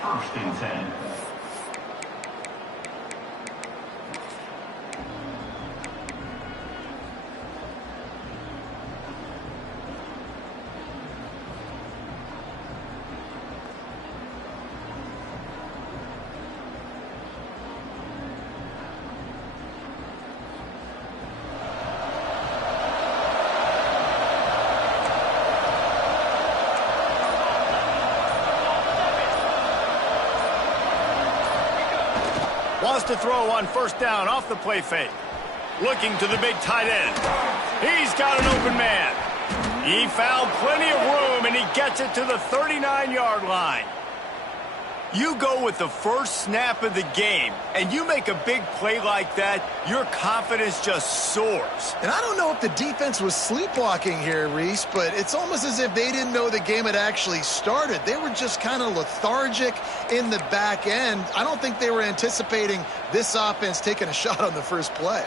First and 10. Wants to throw on first down off the play fake. Looking to the big tight end. He's got an open man. He found plenty of room, and he gets it to the 39-yard line. You go with the first snap of the game, and you make a big play like that, your confidence just soars. And I don't know if the defense was sleepwalking here, Reese, but it's almost as if they didn't know the game had actually started. They were just kind of lethargic in the back end. I don't think they were anticipating this offense taking a shot on the first play.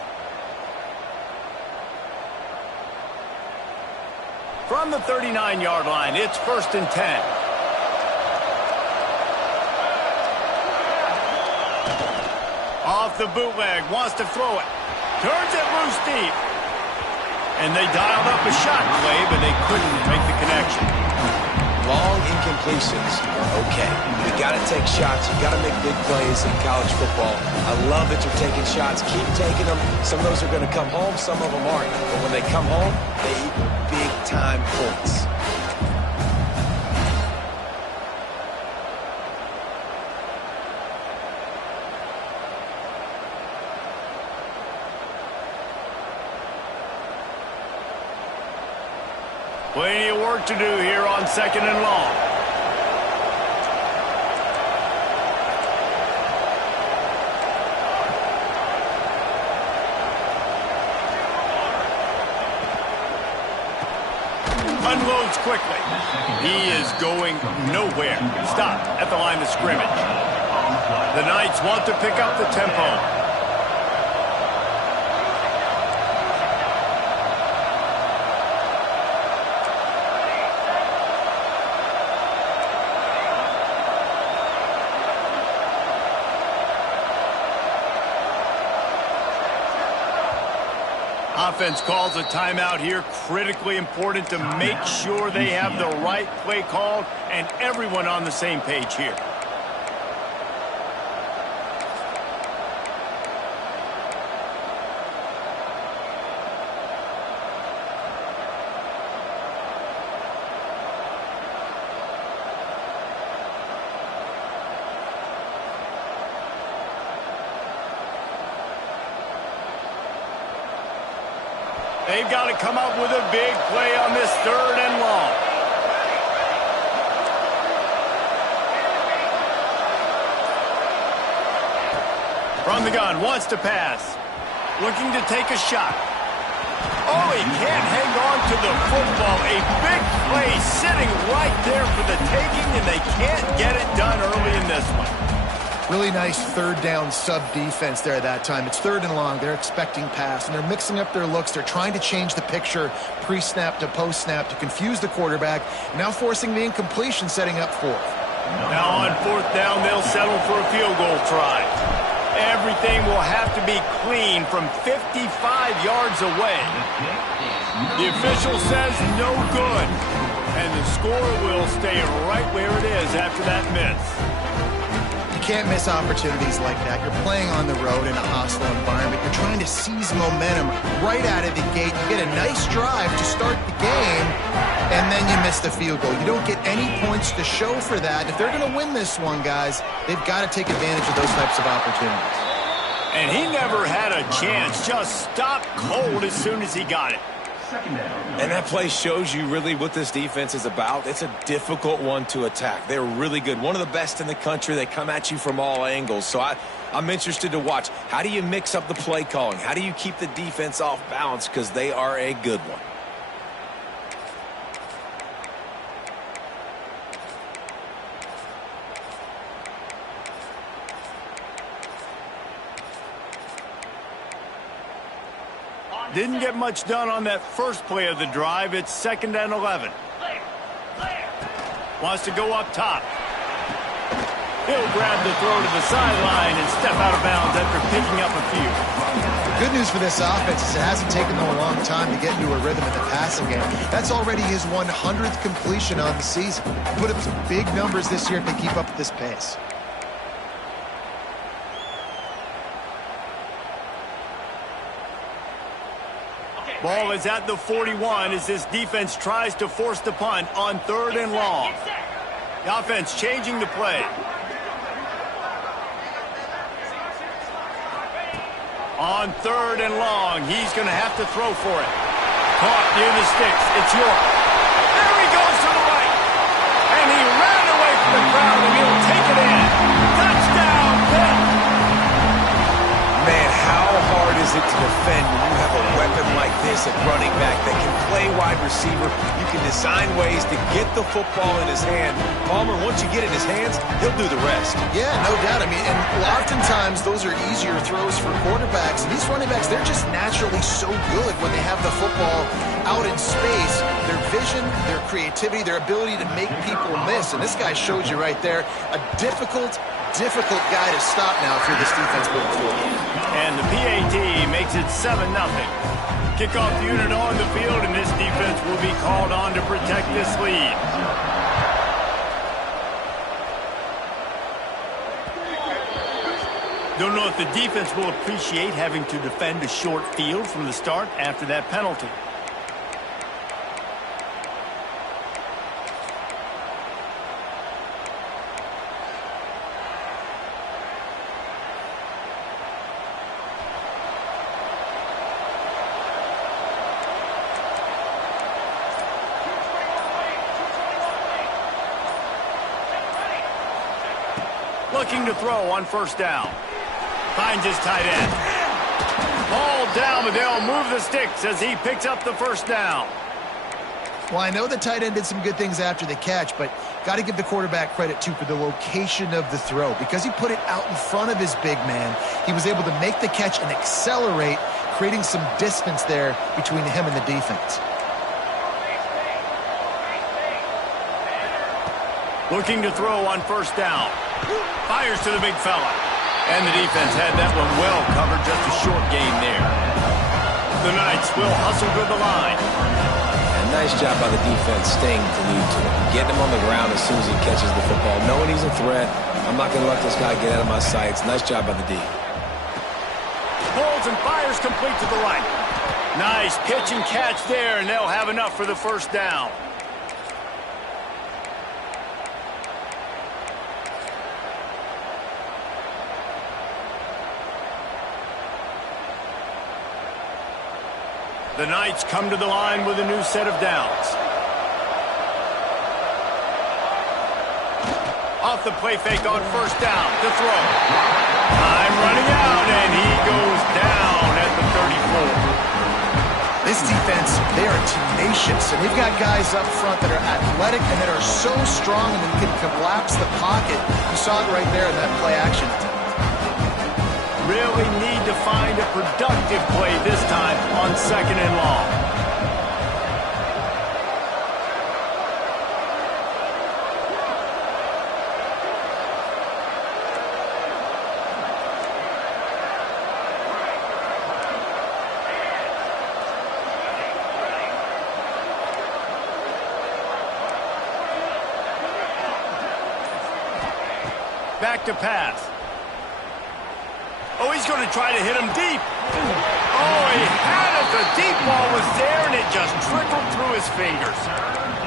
From the 39-yard line, it's first and 10. Off the bootleg, wants to throw it. Turns it loose deep. And they dialed up a shot play, but they couldn't make the connection. Long incompletions are okay. You got to take shots. You got to make big plays in college football. I love that you're taking shots. Keep taking them. Some of those are going to come home. Some of them aren't. But when they come home, they equal big-time points. Plenty of work to do here on second and long. Unloads quickly. He is going nowhere. Stop at the line of scrimmage. The Knights want to pick up the tempo. Offense calls a timeout here. Critically important to make sure they have the right play called and everyone on the same page here. They've got to come up with a big play on this third and long. From the gun, wants to pass. Looking to take a shot. Oh, he can't hang on to the football. A big play sitting right there for the taking, and they can't get it done early in this one. Really nice third down sub defense there that time. It's third and long. They're expecting pass, and they're mixing up their looks. They're trying to change the picture pre-snap to post-snap to confuse the quarterback, now forcing the incompletion, setting up fourth. Now on fourth down, they'll settle for a field goal try. Everything will have to be clean from 55 yards away. The official says no good, and the score will stay right where it is after that miss. You can't miss opportunities like that. You're playing on the road in a hostile environment. You're trying to seize momentum right out of the gate. You get a nice drive to start the game, and then you miss the field goal. You don't get any points to show for that. If they're going to win this one, guys, they've got to take advantage of those types of opportunities. And he never had a chance. Just stopped cold as soon as he got it. And that play shows you really what this defense is about. It's a difficult one to attack. They're really good. One of the best in the country. They come at you from all angles. So I'm interested to watch. How do you mix up the play calling? How do you keep the defense off balance? Because they are a good one. Didn't get much done on that first play of the drive. It's second and 11. Wants to go up top. He'll grab the throw to the sideline and step out of bounds after picking up a few. The good news for this offense is it hasn't taken them a long time to get into a rhythm in the passing game. That's already his 100th completion on the season. Put up some big numbers this year if they keep up at this pace. Ball is at the 41 as this defense tries to force the punt on 3rd and long. The offense changing the play. On 3rd and long, he's going to have to throw for it. Caught near the sticks. It's York. There he goes to the right. And he ran away from the crowd, and he'll take it in. Touchdown, Pitt. Man, how hard is it to defend when you have a weapon like this at running back that can play wide receiver? You can design ways to get the football in his hand. Palmer, once you get it in his hands, he'll do the rest. Yeah, no doubt. I mean, and oftentimes those are easier throws for quarterbacks. And these running backs, they're just naturally so good when they have the football out in space. Their vision, their creativity, their ability to make people miss. And this guy showed you right there a difficult guy to stop now if you're this defense moving forward. And the PAT makes it 7-0. Kickoff unit on the field, and this defense will be called on to protect this lead. Don't know if the defense will appreciate having to defend a short field from the start after that penalty. Looking to throw on 1st down. Finds his tight end. Ball down, but they'll move the sticks as he picks up the 1st down. Well, I know the tight end did some good things after the catch, but got to give the quarterback credit, too, for the location of the throw. Because he put it out in front of his big man, he was able to make the catch and accelerate, creating some distance there between him and the defense. Looking to throw on 1st down. Fires to the big fella. And the defense had that one well covered, just a short gain there. The Knights will hustle to the line. And nice job by the defense staying glued to him. Getting him on the ground as soon as he catches the football. Knowing he's a threat, I'm not going to let this guy get out of my sights. Nice job by the D. Pulls and fires complete to the right. Nice pitch and catch there, and they'll have enough for the 1st down. The Knights come to the line with a new set of downs. Off the play fake on 1st down to throw. Time running out, and he goes down at the 34. This defense, they are tenacious, and they've got guys up front that are athletic and that are so strong and that can collapse the pocket. You saw it right there in that play action. Really need to find a productive play this time on 2nd and long. Back to pass. Oh, he's going to try to hit him deep. Oh, he had it. The deep ball was there, and it just trickled through his fingers.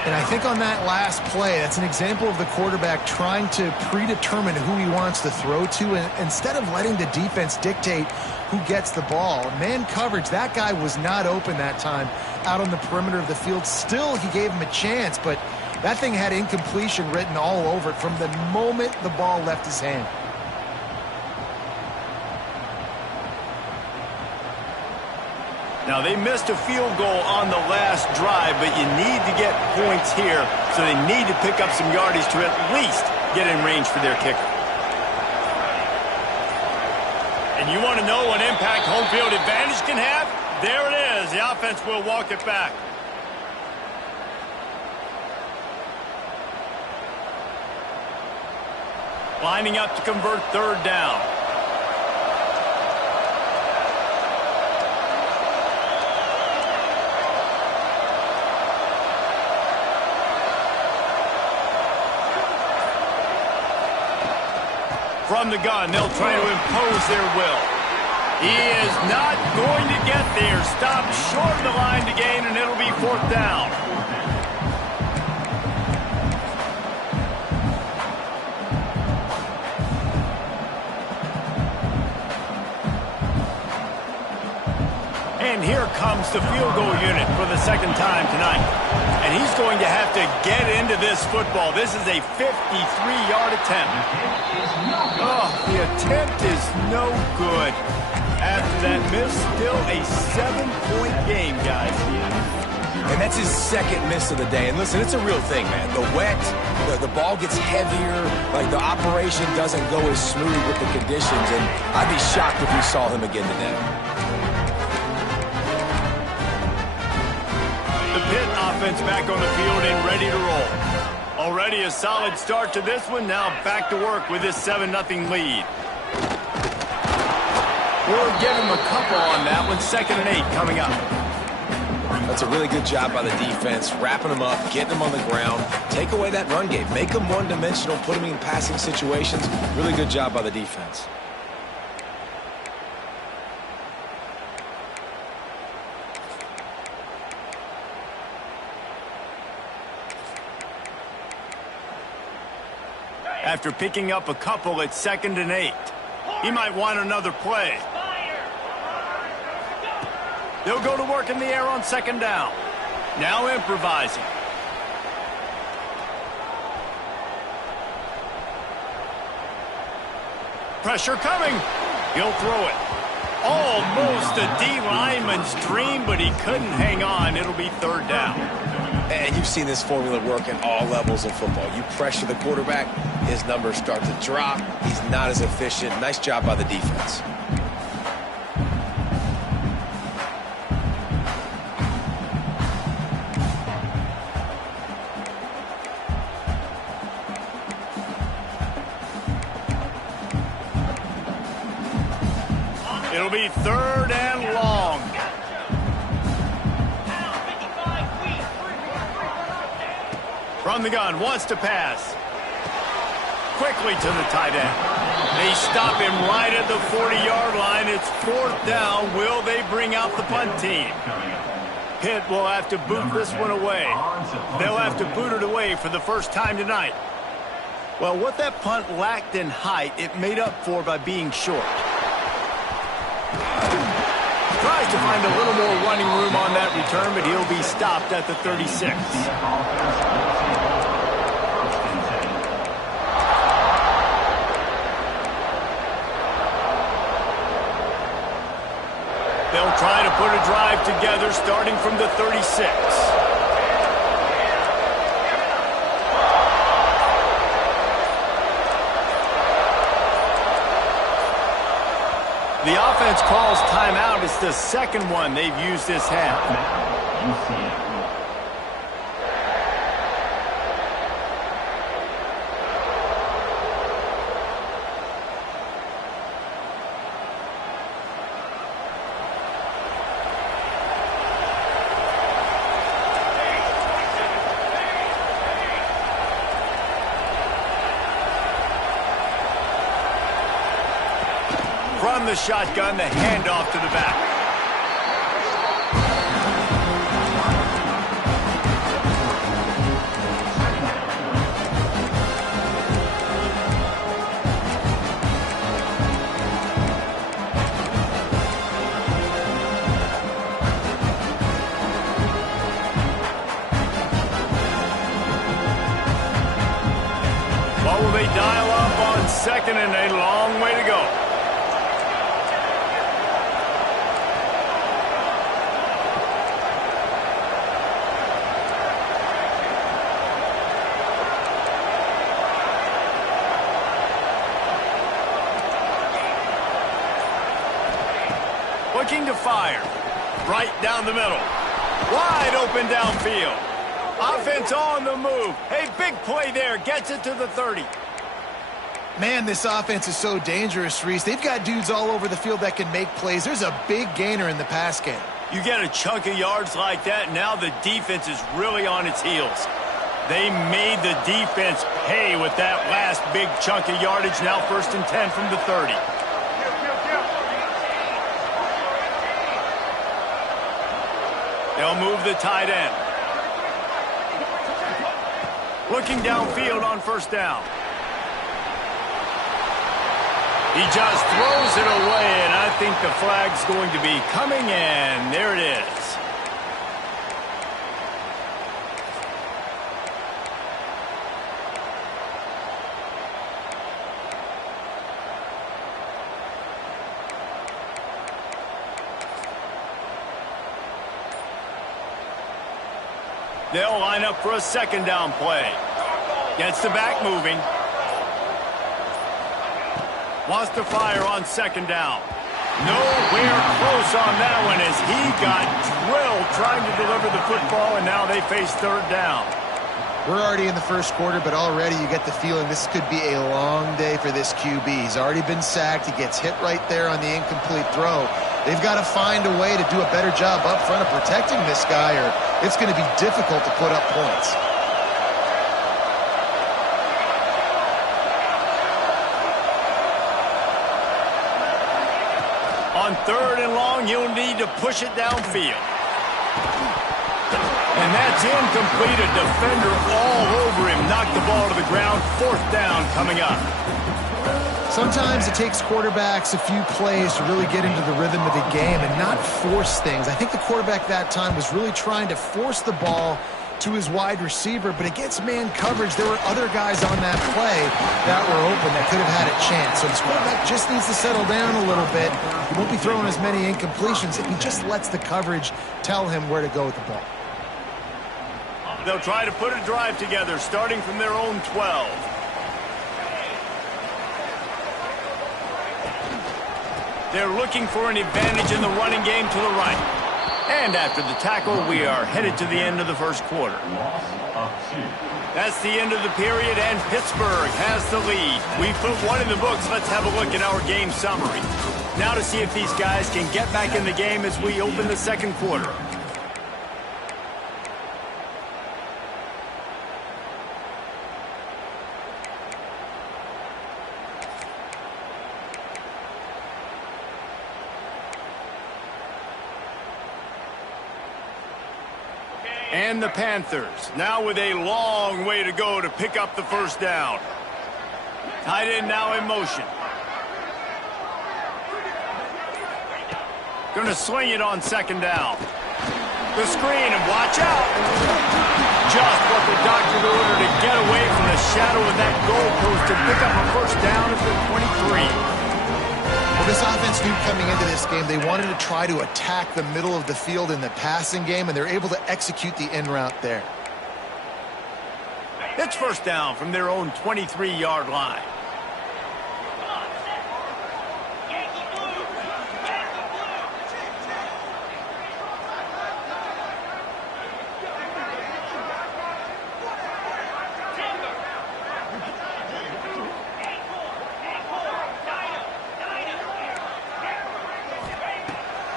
And I think on that last play, that's an example of the quarterback trying to predetermine who he wants to throw to, and instead of letting the defense dictate who gets the ball. Man coverage, that guy was not open that time out on the perimeter of the field. Still, he gave him a chance, but that thing had incompletion written all over it from the moment the ball left his hand. Now, they missed a field goal on the last drive, but you need to get points here, so they need to pick up some yardage to at least get in range for their kicker. And you want to know what impact home field advantage can have? There it is. The offense will walk it back. Lining up to convert third down. From the gun, they'll try to impose their will. He is not going to get there. Stopped short of the line to gain, and it'll be fourth down. And here comes the field goal unit for the second time tonight. And he's going to have to get into this football. This is a 53-yard attempt. Oh, the attempt is no good. After that miss, still a 7-point game, guys. And that's his second miss of the day. And listen, it's a real thing, man. The wet, the ball gets heavier. Like, the operation doesn't go as smooth with the conditions. And I'd be shocked if we saw him again today. The Pitt offense back on the field and ready to roll. Already a solid start to this one. Now back to work with this 7-0 lead. We'll give him a couple on that one. 2nd and 8 coming up. That's a really good job by the defense, wrapping them up, getting them on the ground. Take away that run game. Make them one-dimensional, put them in passing situations. Really good job by the defense. After picking up a couple at 2nd and 8. He might want another play. They'll go to work in the air on 2nd down. Now improvising. Pressure coming. He'll throw it. Almost a D lineman's dream, but he couldn't hang on. It'll be 3rd down. And you've seen this formula work at all levels of football. You pressure the quarterback, his numbers start to drop. He's not as efficient. Nice job by the defense. It'll be 3rd and long. From the gun, wants to pass. Quickly to the tight end. They stop him right at the 40-yard line. It's 4th down. Will they bring out the punt team? Pitt will have to boot this one away. They'll have to boot it away for the first time tonight. Well, what that punt lacked in height, it made up for by being short. Tries to find a little more running room on that return, but he'll be stopped at the 36. They'll try to put a drive together starting from the 36. The offense calls timeout. It's the second one they've used this half. From the shotgun, the handoff to the back. What will they dial up on 2nd and a long way to go? Looking to fire. Right down the middle. Wide open downfield. Offense on the move. Hey, big play there. Gets it to the 30. Man, this offense is so dangerous, Reese. They've got dudes all over the field that can make plays. There's a big gainer in the pass game. You get a chunk of yards like that, now the defense is really on its heels. They made the defense pay with that last big chunk of yardage. Now 1st and 10 from the 30. They'll move the tight end. Looking downfield on 1st down. He just throws it away, and I think the flag's going to be coming in. There it is. They'll line up for a 2nd down play. Gets the back moving. Wants to fire on 2nd down. Nowhere close on that one as he got drilled trying to deliver the football, and now they face 3rd down. We're already in the 1st quarter, but already you get the feeling this could be a long day for this QB. He's already been sacked. He gets hit right there on the incomplete throw. They've got to find a way to do a better job up front of protecting this guy, or it's going to be difficult to put up points. On 3rd and long, you'll need to push it downfield. And that's incomplete. A defender all over him. Knocked the ball to the ground. 4th down coming up. Sometimes it takes quarterbacks a few plays to really get into the rhythm of the game and not force things. I think the quarterback that time was really trying to force the ball to his wide receiver, but against man coverage, there were other guys on that play that were open that could have had a chance. So this quarterback just needs to settle down a little bit. He won't be throwing as many incompletions if he just lets the coverage tell him where to go with the ball. They'll try to put a drive together, starting from their own 12. They're looking for an advantage in the running game to the right. And after the tackle, we are headed to the end of the 1st quarter. That's the end of the period, and Pittsburgh has the lead. We put one in the books. Let's have a look at our game summary. Now to see if these guys can get back in the game as we open the 2nd quarter. And the Panthers, now with a long way to go to pick up the 1st down. Tight end now in motion. Going to sling it on 2nd down. The screen, and watch out. Just what the doctor ordered to get away from the shadow of that goalpost to pick up a 1st down at the 23. Well, this offense knew coming into this game they wanted to try to attack the middle of the field in the passing game, and they're able to execute the in route there. It's 1st down from their own 23-yard line.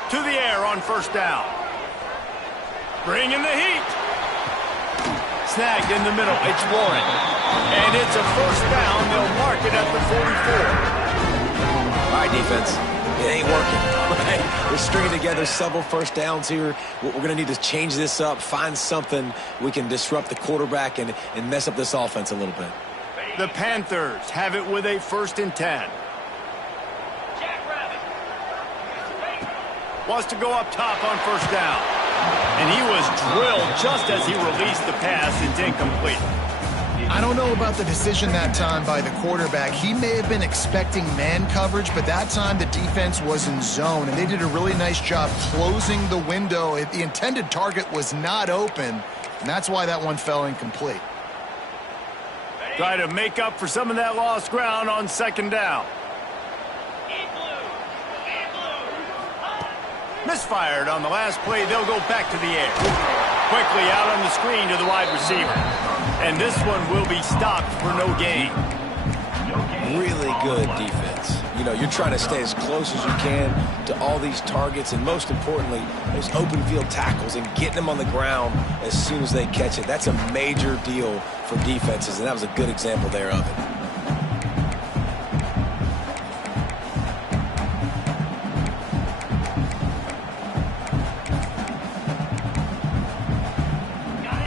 To the air on 1st down. Bringing the heat. Snagged in the middle. It's Warren. And it's a 1st down. They'll mark it at the 44. All right, defense. It ain't working. Right? We're stringing together several 1st downs here. We're going to need to change this up, find something we can disrupt the quarterback and mess up this offense a little bit. The Panthers have it with a 1st and 10. Wants to go up top on 1st down. And he was drilled just as he released the pass. It's incomplete. I don't know about the decision that time by the quarterback. He may have been expecting man coverage, but that time the defense was in zone, and they did a really nice job closing the window. The intended target was not open, and that's why that one fell incomplete. Try to make up for some of that lost ground on 2nd down. Misfired on the last play. They'll go back to the air. Quickly out on the screen to the wide receiver. And this one will be stopped for no gain. Really know, you're trying to stay as close as you can to all these targets, and most importantly, those open field tackles and getting them on the ground as soon as they catch it. That's a major deal for defenses, and that was a good example there of it.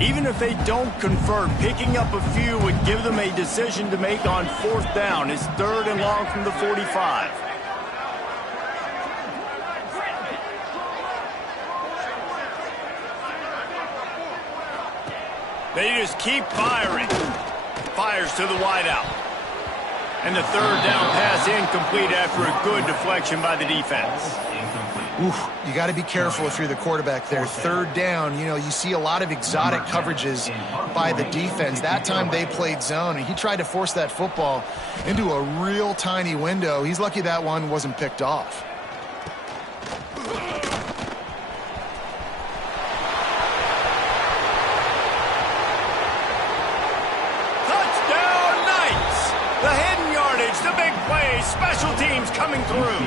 Even if they don't convert, picking up a few would give them a decision to make on 4th down. It's 3rd and long from the 45. They just keep firing. Fires to the wideout. And the 3rd down pass incomplete after a good deflection by the defense. Oof, you got to be careful if you're the quarterback there. 3rd down, you know, you see a lot of exotic coverages by the defense. That time they played zone, and he tried to force that football into a real tiny window. He's lucky that one wasn't picked off. Touchdown, Knights! The hidden yardage, the big play, special teams coming through.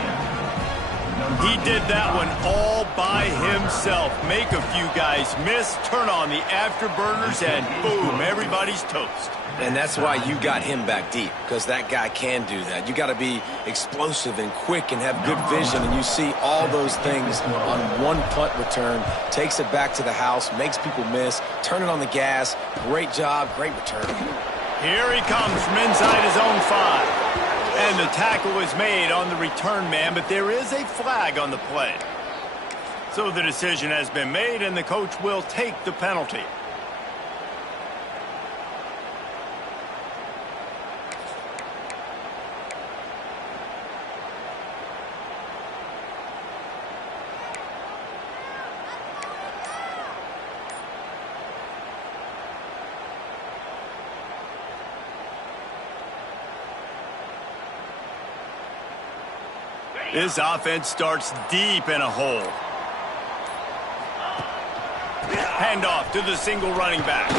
He did that one all by himself. Make a few guys miss, turn on the afterburners, and boom, everybody's toast. And that's why you got him back deep, because that guy can do that. You got to be explosive and quick and have good vision, and you see all those things on one punt return. Takes it back to the house, makes people miss, turn it on the gas. Great job, great return. Here he comes from inside his own 5. And the tackle is made on the return man, but there is a flag on the play. So the decision has been made, and the coach will take the penalty. This offense starts deep in a hole. Handoff to the single running back.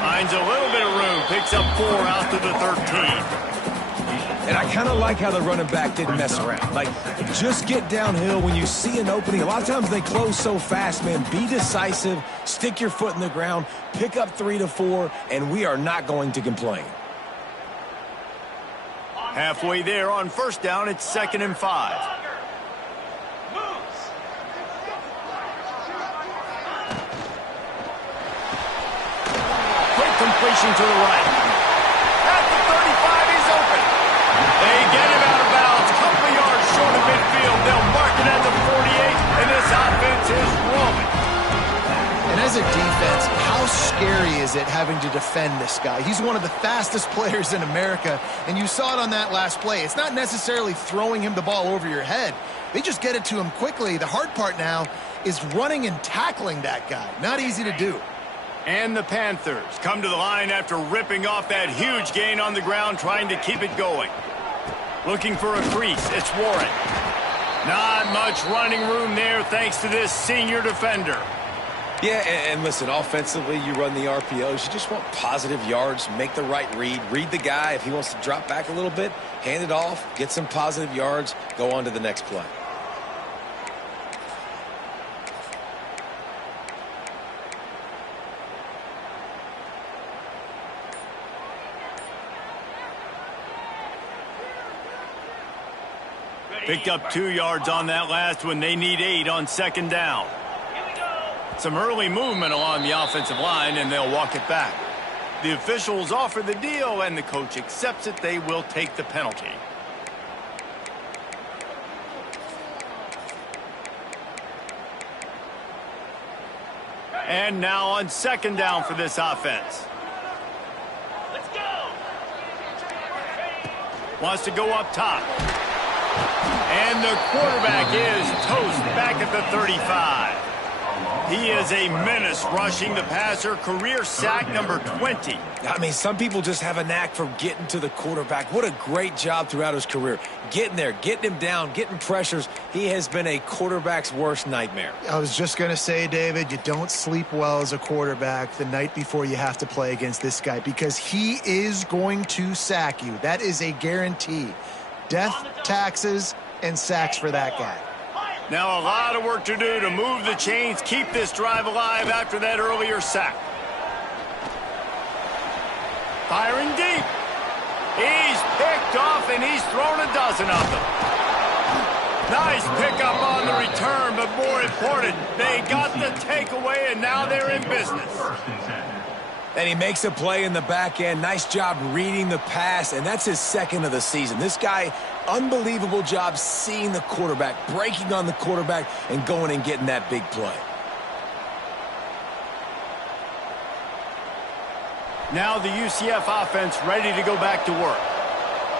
Finds a little bit of room, picks up 4 out to the 13. And I kind of like how the running back didn't mess around. Like, just get downhill when you see an opening. A lot of times they close so fast, man. Be decisive, stick your foot in the ground, pick up 3 to 4, and we are not going to complain. Halfway there on 1st down, it's 2nd and 5. Quick completion to the right. At the 35, he's open. They get him out of bounds. Couple of yards short of midfield. They'll mark it at the 48, and this offense is rolling. And as a defense, how scary is it having to defend this guy? He's one of the fastest players in America, and you saw it on that last play. It's not necessarily throwing him the ball over your head. They just get it to him quickly. The hard part now is running and tackling that guy. Not easy to do. And the Panthers come to the line after ripping off that huge gain on the ground, trying to keep it going. Looking for a crease. It's Warren. Not much running room there thanks to this senior defender. Yeah, and listen, offensively, you run the RPOs. You just want positive yards, make the right read. Read the guy. If he wants to drop back a little bit, hand it off, get some positive yards, go on to the next play. Picked up 2 yards on that last one. They need 8 on 2nd down. Some early movement along the offensive line, and they'll walk it back. The officials offer the deal, and the coach accepts it. They will take the penalty. And now on 2nd down for this offense. Let's go. Wants to go up top. And the quarterback is toast back at the 35. He is a menace rushing the passer, career sack number 20. I mean, some people just have a knack for getting to the quarterback. What a great job throughout his career. Getting there, getting him down, getting pressures. He has been a quarterback's worst nightmare. I was just going to say, David, you don't sleep well as a quarterback the night before you have to play against this guy because he is going to sack you. That is a guarantee. death, taxes, and sacks for that guy. Now a lot of work to do to move the chains, keep this drive alive after that earlier sack. Firing deep. He's picked off, and he's thrown a dozen of them. Nice pickup on the return, but more important, they got the takeaway, and now they're in business. And he makes a play in the back end. Nice job reading the pass, and that's his second of the season. This guy, unbelievable job seeing the quarterback, breaking on the quarterback, and going and getting that big play. Now the UCF offense ready to go back to work.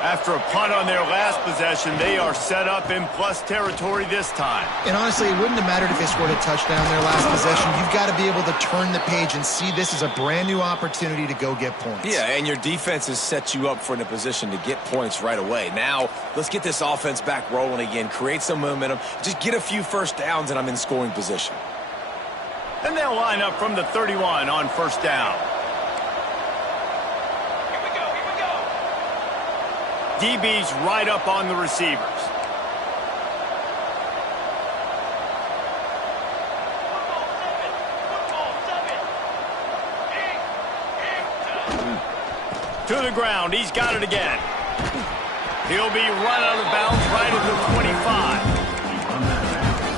After a punt on their last possession, they are set up in plus territory this time. And honestly, it wouldn't have mattered if they scored a touchdown their last possession. You've got to be able to turn the page and see this as a brand new opportunity to go get points. Yeah, and your defense has set you up for in a position to get points right away. Now, let's get this offense back rolling again, create some momentum, just get a few first downs, and I'm in scoring position. And they'll line up from the 31 on first down. DB's right up on the receivers. To the ground. He's got it again. He'll be run out of bounds right at the 25.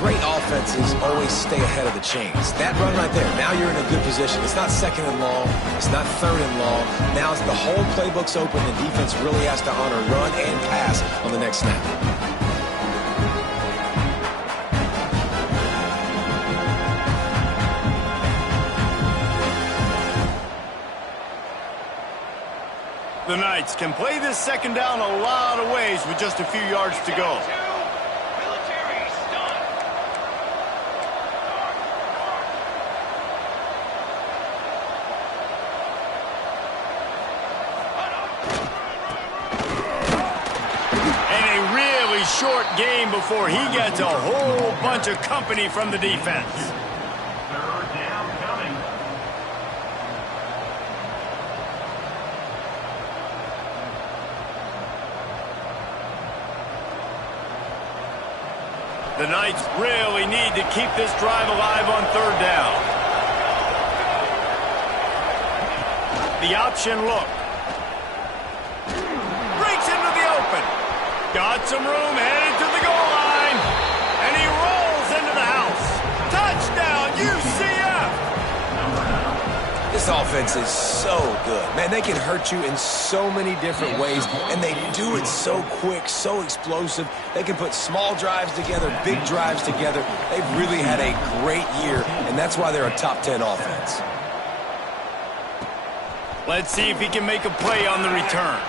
Great offenses always stay ahead of the chains. That run right there, now you're in a good position. It's not second and long. It's not third and long. Now it's the whole playbook's open. The defense really has to honor run and pass on the next snap. The Knights can play this second down a lot of ways with just a few yards to go. Short game before he gets a whole bunch of company from the defense. Third down coming. The Knights really need to keep this drive alive on third down. The option look. Breaks into the open. Got some room, headed to the goal line, and he rolls into the house. Touchdown, UCF! This offense is so good. Man, they can hurt you in so many different ways, and they do it so quick, so explosive. They can put small drives together, big drives together. They've really had a great year, and that's why they're a top 10 offense. Let's see if he can make a play on the return.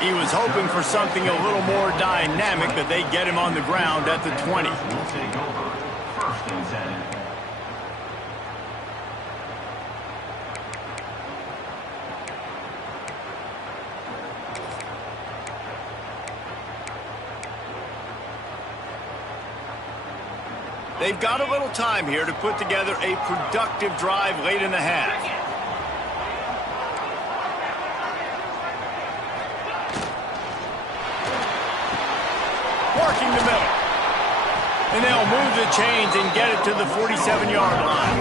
He was hoping for something a little more dynamic, but they get him on the ground at the 20. We'll take over. First and 10. They've got a little time here to put together a productive drive late in the half. Working the middle. And they'll move the chains and get it to the 47-yard line.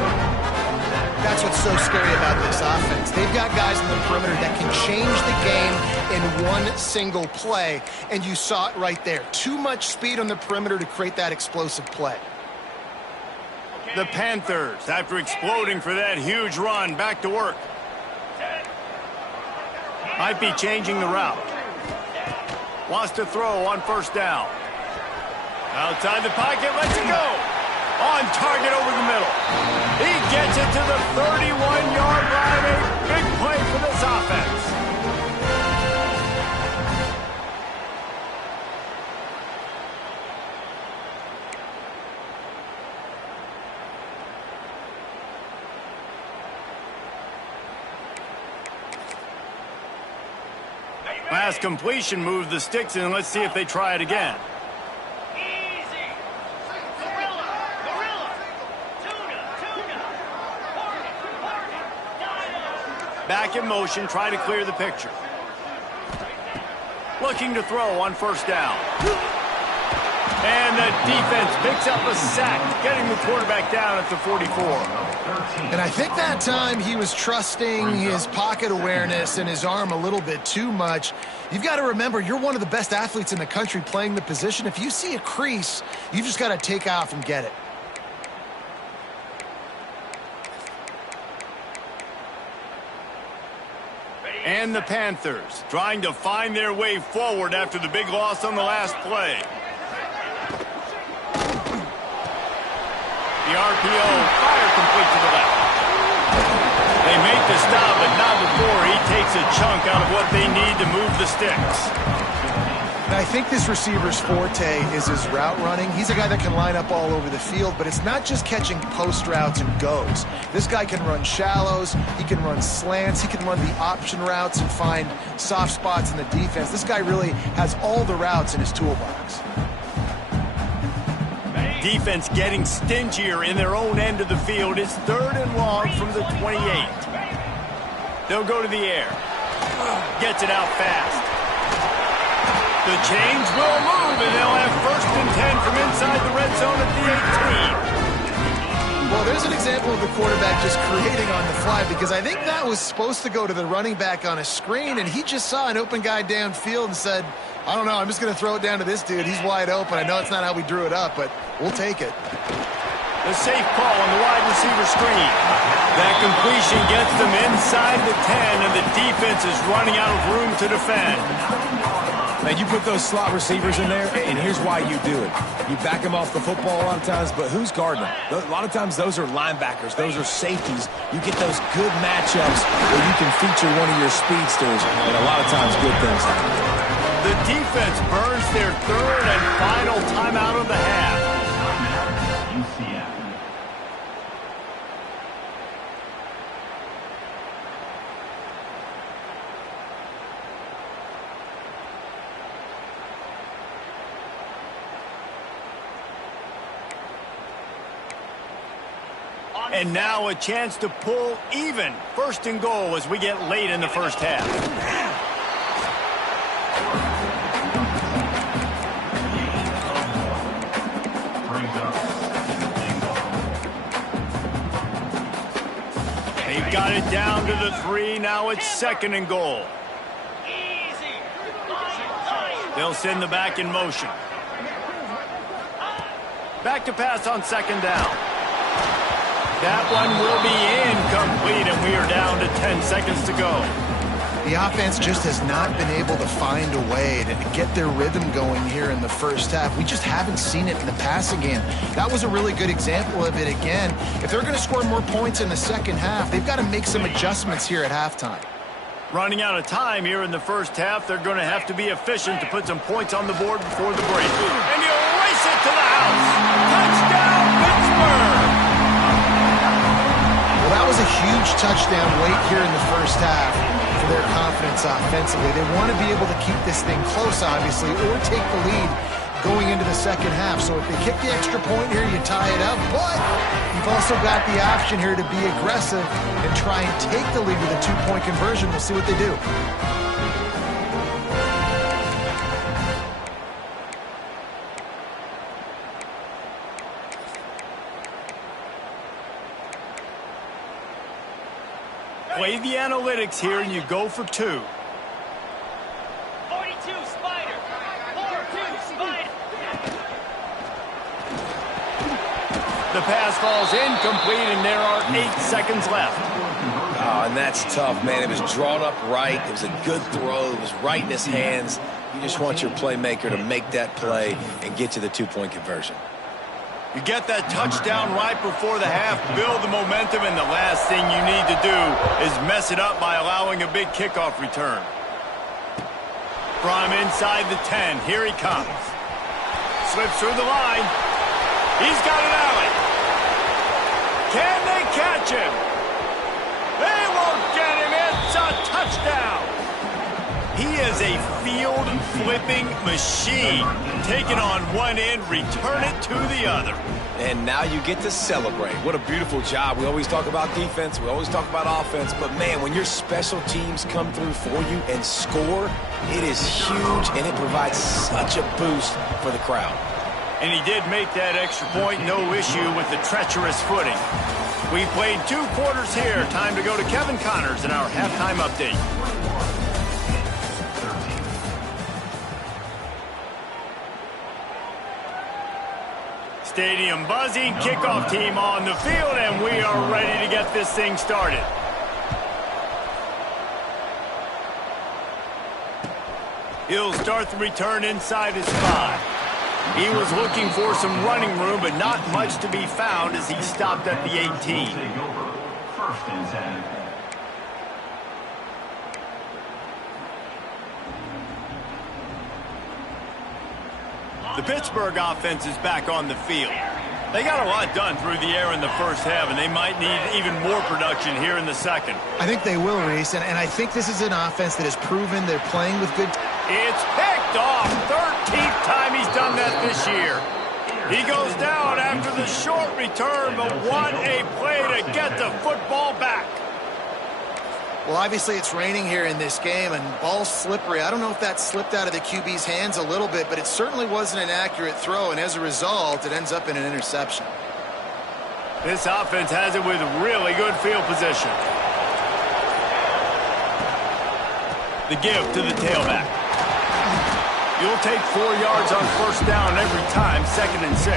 That's what's so scary about this offense. They've got guys in the perimeter that can change the game in one single play, and you saw it right there. Too much speed on the perimeter to create that explosive play. The Panthers, after exploding for that huge run, back to work. Might be changing the route. Wants to throw on first down. Outside the pocket, lets it go. On target over the middle. He gets it to the 31-yard line. A big play for this offense. Last completion moved the sticks in. Let's see if they try it again. Back in motion, try to clear the picture. Looking to throw on first down. And the defense picks up a sack, getting the quarterback down at the 44. And I think that time he was trusting his pocket awareness and his arm a little bit too much. You've got to remember, you're one of the best athletes in the country playing the position. If you see a crease, you just got to take off and get it. And the Panthers trying to find their way forward after the big loss on the last play. The RPO, fire complete to the left. They make the stop, but not before he takes a chunk out of what they need to move the sticks. And I think this receiver's forte is his route running. He's a guy that can line up all over the field, but it's not just catching post routes and goes. This guy can run shallows, he can run slants, he can run the option routes and find soft spots in the defense. This guy really has all the routes in his toolbox. Defense getting stingier in their own end of the field. It's 3rd and long from the 28. They'll go to the air. Gets it out fast. The chains will move, and they'll have 1st and 10 from inside the red zone at the 18. Well, there's an example of the quarterback just creating on the fly, because I think that was supposed to go to the running back on a screen, and he just saw an open guy downfield and said, I don't know, I'm just going to throw it down to this dude. He's wide open. I know it's not how we drew it up, but we'll take it. The safe call on the wide receiver screen. That completion gets them inside the 10, and the defense is running out of room to defend. Man, you put those slot receivers in there, and here's why you do it. You back them off the football a lot of times, but who's guarding them? A lot of times those are linebackers. Those are safeties. You get those good matchups where you can feature one of your speedsters, and a lot of times good things happen. The defense burns their 3rd and final timeout of the half. And now a chance to pull even. 1st and goal as we get late in the first half. They've got it down to the 3. Now it's 2nd and goal. They'll send the back in motion. Back to pass on 2nd down. That one will be incomplete, and we are down to 10 seconds to go. The offense just has not been able to find a way to get their rhythm going here in the first half. We just haven't seen it in the passing game. That was a really good example of it again. If they're going to score more points in the second half, they've got to make some adjustments here at halftime. Running out of time here in the first half, they're going to have to be efficient to put some points on the board before the break. And you race it to the house. Touchdown, Pittsburgh! Well, that was a huge touchdown late here in the first half for their confidence offensively. They want to be able to keep this thing close, obviously, or take the lead going into the second half. So if they kick the extra point here, you tie it up. But you've also got the option here to be aggressive and try and take the lead with a 2-point conversion. We'll see what they do. Play the analytics here, and you go for 2. 42 Spider. 4-2 Spider. The pass falls incomplete, and there are 8 seconds left. Oh, and that's tough, man. It was drawn up right. It was a good throw. It was right in his hands. You just want your playmaker to make that play and get to the 2-point conversion. You get that touchdown right before the half, build the momentum, and the last thing you need to do is mess it up by allowing a big kickoff return. From inside the 10, here he comes. Slips through the line. He's got an alley. Can they catch him? They won't get him. It's a touchdown. He is a field-flipping machine. Take it on one end, return it to the other. And now you get to celebrate. What a beautiful job. We always talk about defense. We always talk about offense. But, man, when your special teams come through for you and score, it is huge, and it provides such a boost for the crowd. And he did make that extra point, no issue with the treacherous footing. We played 2 quarters here. Time to go to Kevin Connors in our halftime update. Stadium buzzing, kickoff team on the field, and we are ready to get this thing started. He'll start the return inside his 5. He was looking for some running room, but not much to be found as he stopped at the 18. First and 10. The Pittsburgh offense is back on the field. They got a lot done through the air in the first half, and they might need even more production here in the second. I think they will, Reese, and I think this is an offense that has proven they're playing with good... It's picked off. 13th time he's done that this year. He goes down after the short return, but what a play to get the football back. Well, obviously it's raining here in this game, and ball's slippery. I don't know if that slipped out of the QB's hands a little bit, but it certainly wasn't an accurate throw, and as a result, it ends up in an interception. This offense has it with really good field position. The give to the tailback. You'll take 4 yards on first down every time, 2nd and 6.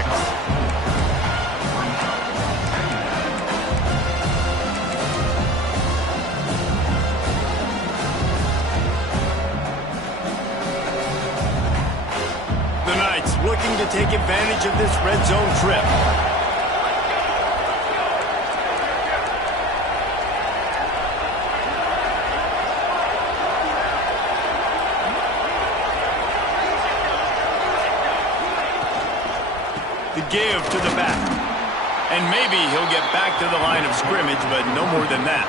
The Knights looking to take advantage of this red zone trip. The give to the back. And maybe he'll get back to the line of scrimmage, but no more than that.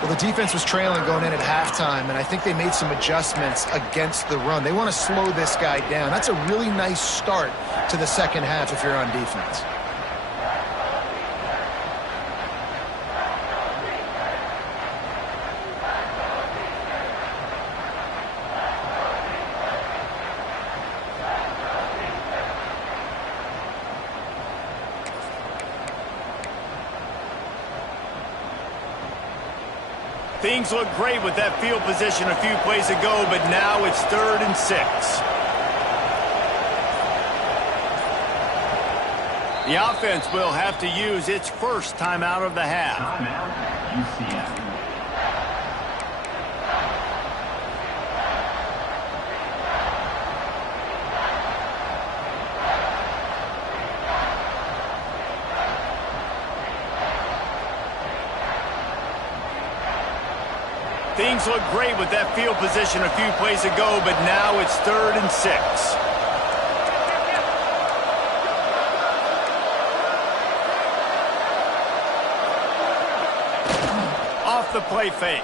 Well, the defense was trailing going in at halftime, and I think they made some adjustments against the run. They want to slow this guy down. That's a really nice start to the second half if you're on defense. Things look great with that field position a few plays ago, but now it's 3rd and 6. The offense will have to use its first timeout of the half. Timeout, UCF. Things look great with that field position a few plays ago, but now it's 3rd and 6. Off the play fake.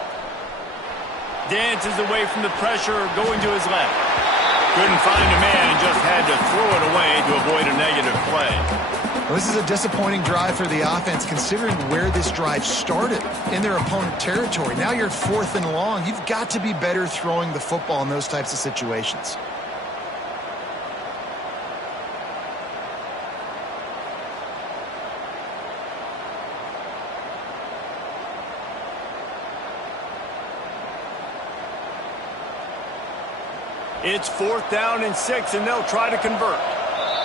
Dances away from the pressure, going to his left. Couldn't find a man and just had to throw it away to avoid a negative play. Well, this is a disappointing drive for the offense, considering where this drive started in their opponent territory. Now you're 4th and long. You've got to be better throwing the football in those types of situations. It's 4th down and 6, and they'll try to convert.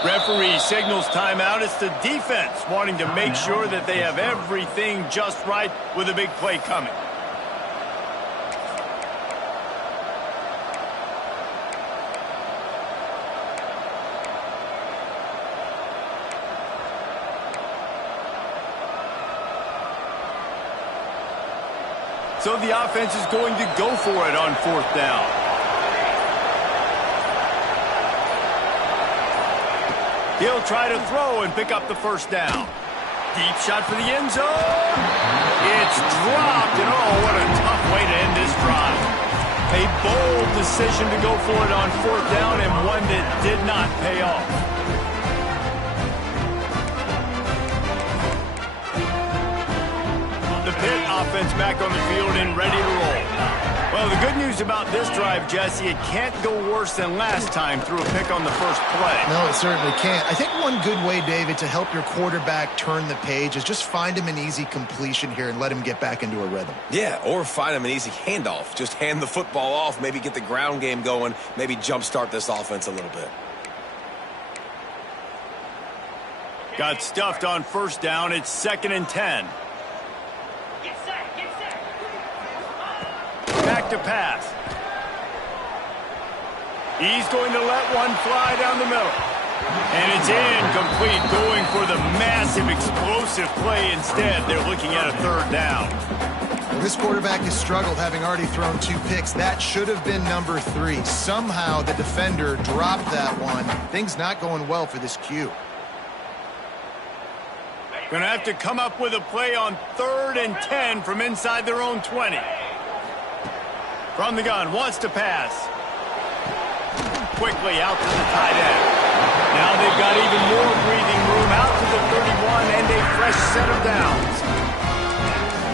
Referee signals timeout. It's the defense wanting to make sure that they have everything just right with a big play coming. So the offense is going to go for it on 4th down. He'll try to throw and pick up the first down. Deep shot for the end zone. It's dropped, and oh, what a tough way to end this drive. A bold decision to go for it on 4th down, and one that did not pay off. Pitt offense back on the field and ready to roll. Well, the good news about this drive, Jesse, it can't go worse than last time through a pick on the first play. No, it certainly can't. I think one good way, David, to help your quarterback turn the page is just find him an easy completion here and let him get back into a rhythm. Yeah, or find him an easy handoff. Just hand the football off, maybe get the ground game going, maybe jumpstart this offense a little bit. Got stuffed on first down. It's 2nd and 10. Get set, get set. Back to pass. He's going to let one fly down the middle. And it's incomplete, going for the massive explosive play instead. They're looking at a 3rd down. Well, this quarterback has struggled, having already thrown 2 picks. That should have been number 3. Somehow the defender dropped that one. Things not going well for this Q. Going to have to come up with a play on 3rd and 10 from inside their own 20. From the gun, wants to pass. Quickly out to the tight end. Now they've got even more breathing room out to the 31 and a fresh set of downs.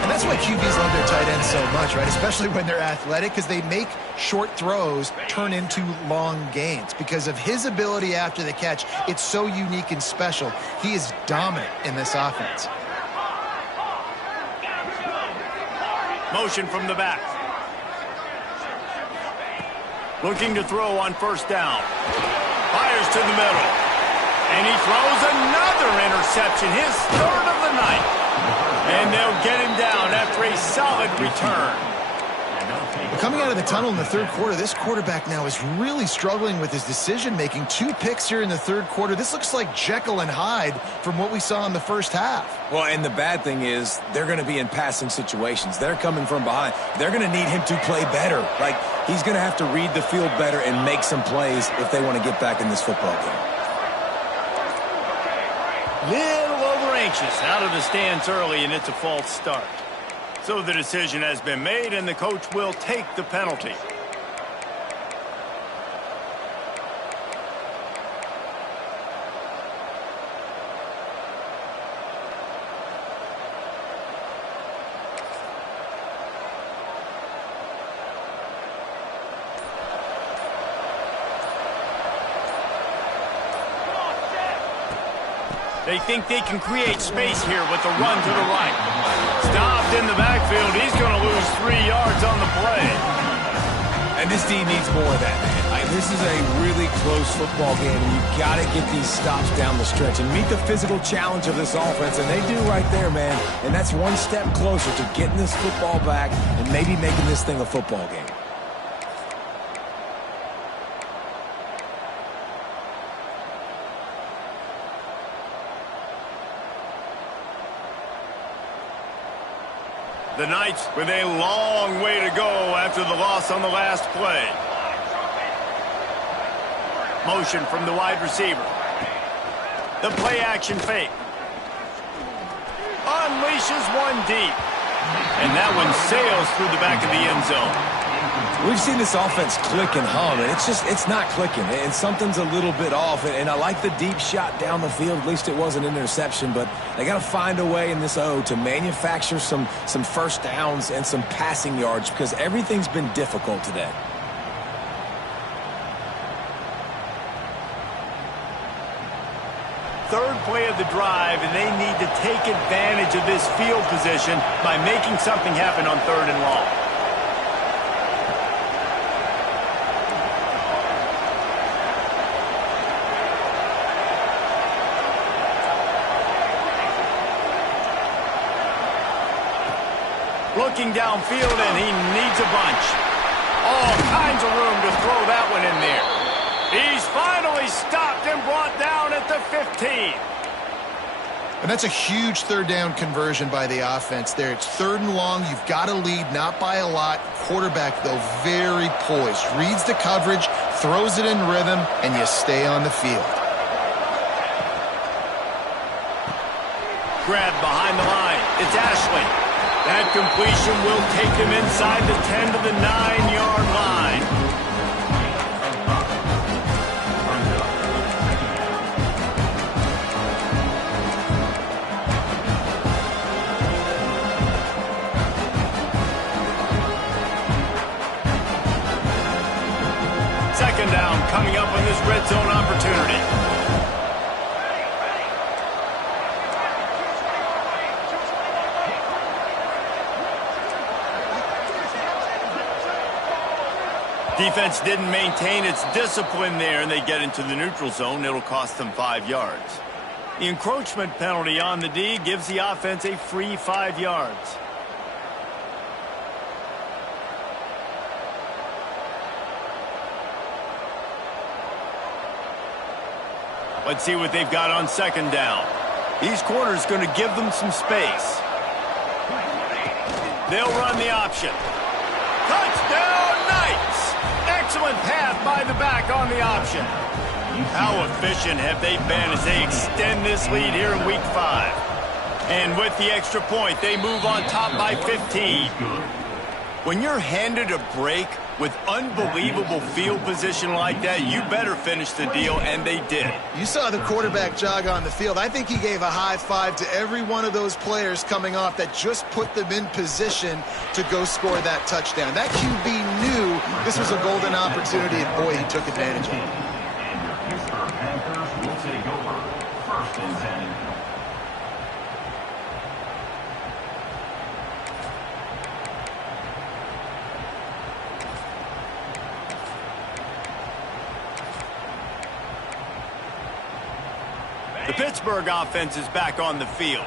And that's why QBs love their tight ends so much, right? Especially when they're athletic, because they make short throws turn into long gains. Because of his ability after the catch, it's so unique and special. He is dominant in this offense. Motion from the back. Looking to throw on first down. Fires to the middle. And he throws another interception, his 3rd of the night. And they'll get him down after a solid return. Coming out of the tunnel in the 3rd quarter, this quarterback now is really struggling with his decision-making. 2 picks here in the 3rd quarter. This looks like Jekyll and Hyde from what we saw in the first half. Well, and the bad thing is they're going to be in passing situations. They're coming from behind. They're going to need him to play better. Like, he's going to have to read the field better and make some plays if they want to get back in this football game. Little over-anxious out of the stance early, and it's a false start. So the decision has been made, and the coach will take the penalty. They think they can create space here with the run to the right. Stopped in the backfield. He's going to lose 3 yards on the play. And this team needs more of that, man. This is a really close football game, and you've got to get these stops down the stretch and meet the physical challenge of this offense, and they do right there, man. And that's one step closer to getting this football back and maybe making this thing a football game. The Knights with a long way to go after the loss on the last play. Motion from the wide receiver. The play action fake. Unleashes one deep. And that one sails through the back of the end zone. We've seen this offense click and hum, and it's not clicking, and something's a little bit off. And I like the deep shot down the field. At least it wasn't an interception, but they got to find a way in this O to manufacture some first downs and some passing yards because everything's been difficult today. Third play of the drive, and they need to take advantage of this field position by making something happen on 3rd and long. Looking downfield, and he needs a bunch. All kinds of room to throw that one in there. He's finally stopped and brought down at the 15. And that's a huge 3rd down conversion by the offense there. It's 3rd and long. You've got to lead, not by a lot. Quarterback, though, very poised. Reads the coverage, throws it in rhythm, and you stay on the field. Grab behind the line. It's Ashley. That completion will take him inside the 10 to the 9-yard line. Second down coming up on this red zone opportunity. Defense didn't maintain its discipline there, and they get into the neutral zone. It'll cost them 5 yards. The encroachment penalty on the D gives the offense a free 5 yards. Let's see what they've got on second down. These corners going to give them some space. They'll run the option. Touchdown, Knights! Excellent pass by the back on the option. How efficient have they been as they extend this lead here in Week 5? And with the extra point, they move on top by 15. When you're handed a break with unbelievable field position like that, you better finish the deal, and they did. You saw the quarterback jog on the field. I think he gave a high five to every one of those players coming off that just put them in position to go score that touchdown. That QB knew this was a golden opportunity, and boy, he took advantage of it. And your Pittsburgh Panthers will take over. First and 10. The Pittsburgh offense is back on the field.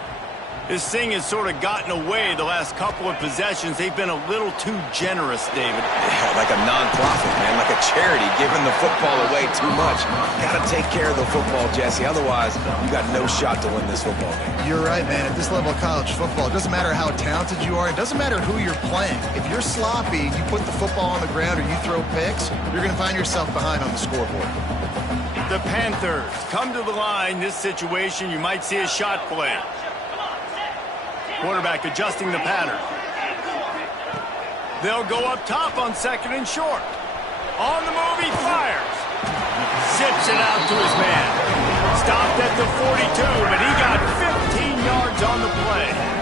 This thing has sort of gotten away the last couple of possessions. They've been a little too generous, David. Yeah, like a non-profit, man, like a charity, giving the football away too much. Got to take care of the football, Jesse. Otherwise, you got no shot to win this football game. You're right, man. At this level of college football, it doesn't matter how talented you are. It doesn't matter who you're playing. If you're sloppy, you put the football on the ground or you throw picks, you're going to find yourself behind on the scoreboard. The Panthers come to the line. This situation, you might see a shot play. Quarterback adjusting the pattern. They'll go up top on second and short. On the move, he fires. Zips it out to his man. Stopped at the 42, but he got 15 yards on the play.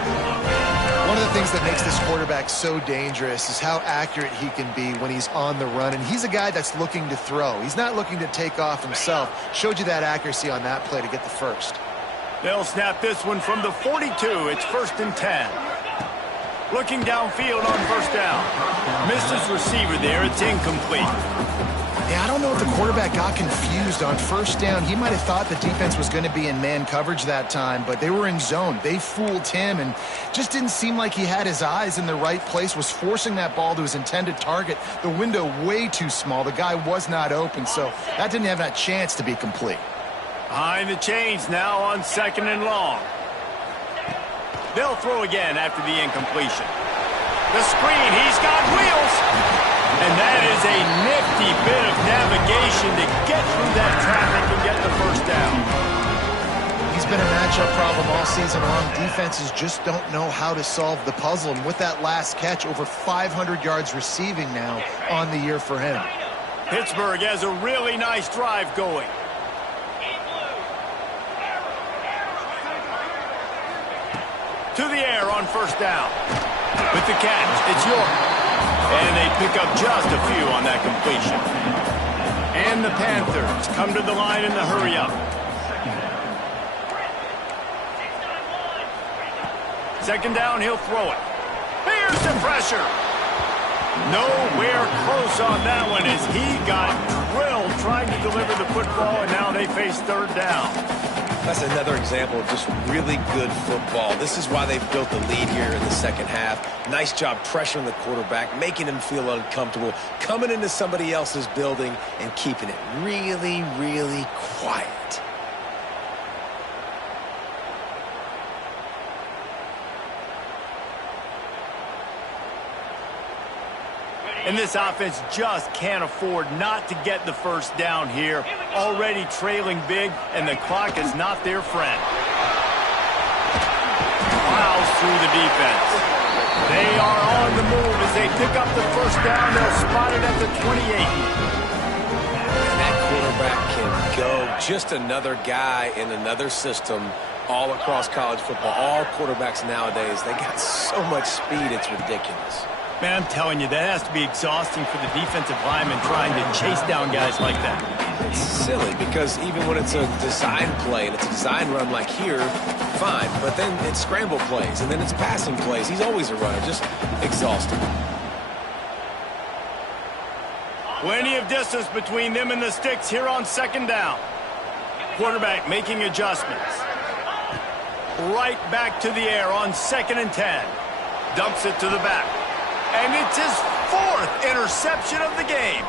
One of the things that makes this quarterback so dangerous is how accurate he can be when he's on the run. And he's a guy that's looking to throw. He's not looking to take off himself. Showed you that accuracy on that play to get the first. They'll snap this one from the 42. It's first and 10. Looking downfield on first down. Missed his receiver there. It's incomplete. Yeah, I don't know if the quarterback got confused on first down. He might have thought the defense was going to be in man coverage that time, but they were in zone. They fooled him and just didn't seem like he had his eyes in the right place, was forcing that ball to his intended target. The window way too small. The guy was not open, so that didn't have that chance to be complete. Behind the chains now on second and long. They'll throw again after the incompletion. The screen, he's got wheels. And that is a nifty bit of navigation to get through that traffic and get the first down. He's been a matchup problem all season long. Defenses just don't know how to solve the puzzle. And with that last catch, over 500 yards receiving now on the year for him. Pittsburgh has a really nice drive going. To the air on first down. With the catch, it's York. And they pick up just a few on that completion. And the Panthers come to the line in the hurry-up. Second down, he'll throw it. Here's the pressure. Nowhere close on that one as he got drilled trying to deliver the football, and now they face third down. That's another example of just really good football. This is why they've built the lead here in the second half. Nice job pressuring the quarterback, making him feel uncomfortable, coming into somebody else's building and keeping it really, really quiet. And this offense just can't afford not to get the first down here. Already trailing big, and the clock is not their friend. Plows through the defense. They are on the move as they pick up the first down. They'll spot it at the 28. And that quarterback can go. Just another guy in another system all across college football. All quarterbacks nowadays, they got so much speed, it's ridiculous. Man, I'm telling you, that has to be exhausting for the defensive lineman trying to chase down guys like that. It's silly because even when it's a design play and it's a design run like here, fine. But then it's scramble plays and then it's passing plays. He's always a runner, just exhausting. Plenty of distance between them and the sticks here on second down. Quarterback making adjustments. Right back to the air on 2nd and 10. Dumps it to the back. And it's his 4th interception of the game.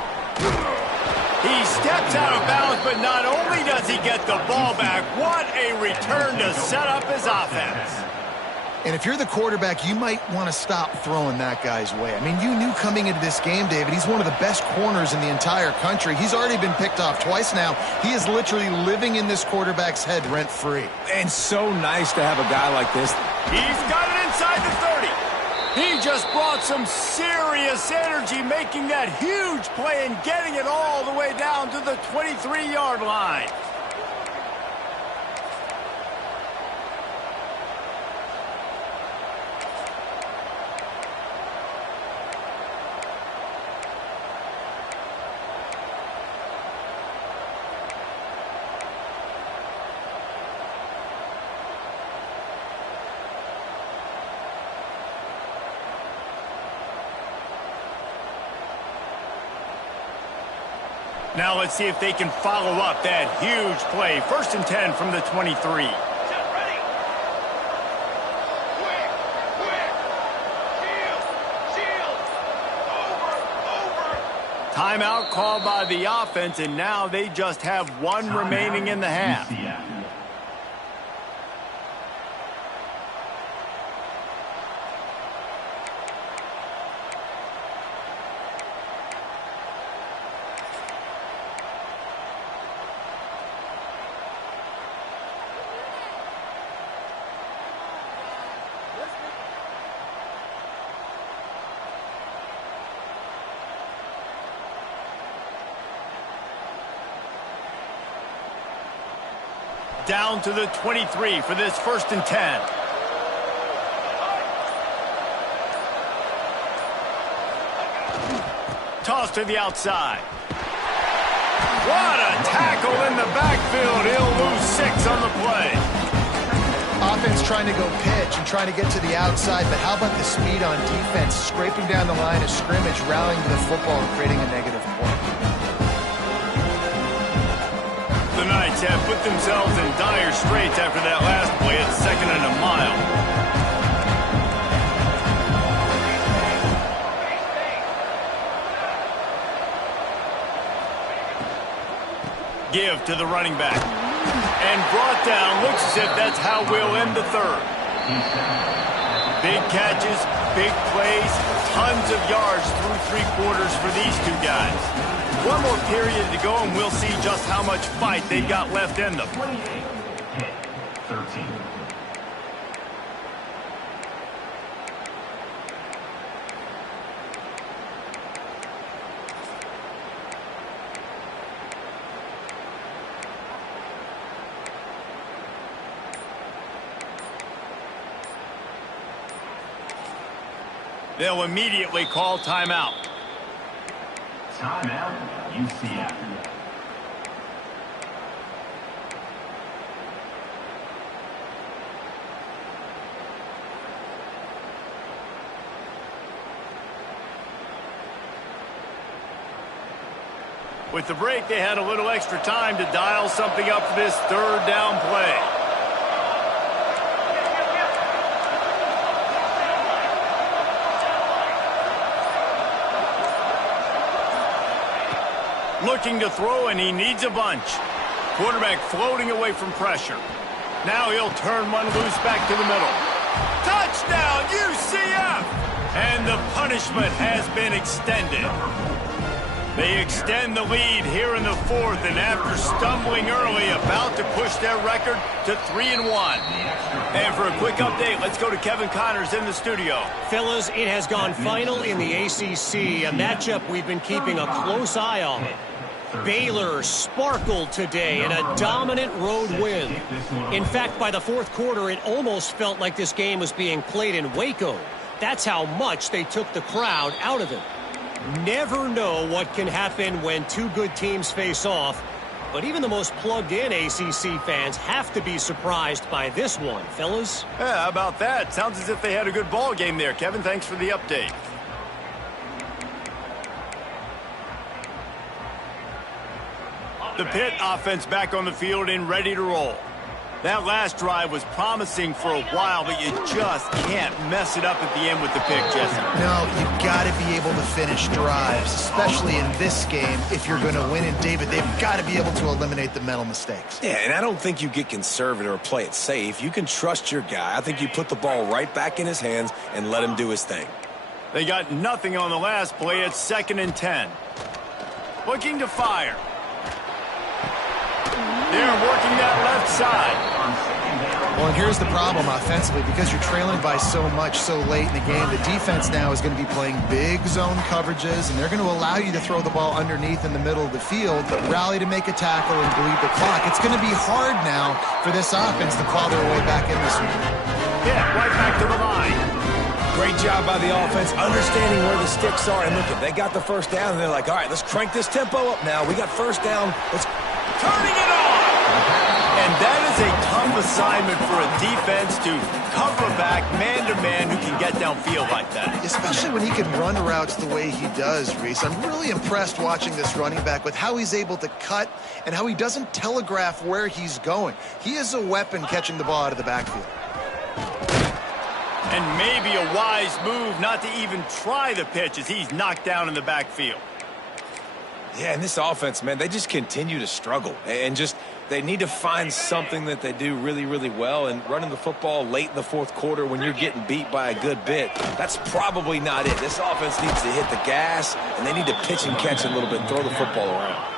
He steps out of bounds, but not only does he get the ball back, what a return to set up his offense. And if you're the quarterback, you might want to stop throwing that guy's way. I mean, you knew coming into this game, David, he's one of the best corners in the entire country. He's already been picked off twice now. He is literally living in this quarterback's head rent-free. And so nice to have a guy like this. He's got it inside the 30. He just brought some serious energy, making that huge play and getting it all the way down to the 23-yard line. Now let's see if they can follow up that huge play. 1st and 10 from the 23. Ready. Quick. Shield. Over. Timeout called by the offense, and now they just have one remaining in the half. Down to the 23 for this 1st and 10. Toss to the outside. What a tackle in the backfield. He'll lose 6 on the play. Offense trying to go pitch and trying to get to the outside, but how about the speed on defense? Scraping down the line of scrimmage, rallying to the football and creating a negative point. The Knights have put themselves in dire straits after that last play at 2nd and a mile. Give to the running back. And brought down. Looks as if that's how we'll end the 3rd. Big catches, big plays, tons of yards through 3 quarters for these two guys. One more period to go, and we'll see just how much fight they've got left in them. 28, hit, 13. They'll immediately call timeout. Timeout, UCF. With the break, they had a little extra time to dial something up for this 3rd down play. Looking to throw, and he needs a bunch. Quarterback floating away from pressure. Now he'll turn one loose back to the middle. Touchdown, UCF! And the punishment has been extended. They extend the lead here in the 4th, and after stumbling early, about to push their record to 3-1. And for a quick update, let's go to Kevin Connors in the studio. Fellas, it has gone final in the ACC, a matchup we've been keeping a close eye on. Baylor sparkled today in a dominant road win. In fact, by the 4th quarter, it almost felt like this game was being played in Waco. That's how much they took the crowd out of him. Never know what can happen when two good teams face off, but even the most plugged-in ACC fans have to be surprised by this one, fellas. Yeah, how about that? Sounds as if they had a good ball game there, Kevin. Thanks for the update. The Pitt offense back on the field and ready to roll. That last drive was promising for a while, but you just can't mess it up at the end with the pick, Jesse. No, you've got to be able to finish drives, especially in this game if you're going to win. And, David, they've got to be able to eliminate the mental mistakes. Yeah, and I don't think you get conservative or play it safe. You can trust your guy. I think you put the ball right back in his hands and let him do his thing. They got nothing on the last play. It's 2nd and 10. Looking to fire. They're working that left side. Well, and here's the problem offensively. Because you're trailing by so much so late in the game, the defense now is going to be playing big zone coverages, and they're going to allow you to throw the ball underneath in the middle of the field, but rally to make a tackle and bleed the clock. It's going to be hard now for this offense to claw their way back in this one. Yeah, right back to the line. Great job by the offense, understanding where the sticks are. And look, they got the first down, and they're like, all right, let's crank this tempo up now. We got first down. Let's turning it on. And that is a tough assignment for a defense to cover back man-to-man who can get downfield like that. Especially when he can run routes the way he does, Reese. I'm really impressed watching this running back with how he's able to cut and how he doesn't telegraph where he's going. He is a weapon catching the ball out of the backfield. And maybe a wise move not to even try the pitch as he's knocked down in the backfield. Yeah, and this offense, man, they just continue to struggle. And just, they need to find something that they do really, really well. And running the football late in the fourth quarter when you're getting beat by a good bit, that's probably not it. This offense needs to hit the gas, and they need to pitch and catch a little bit, throw the football around.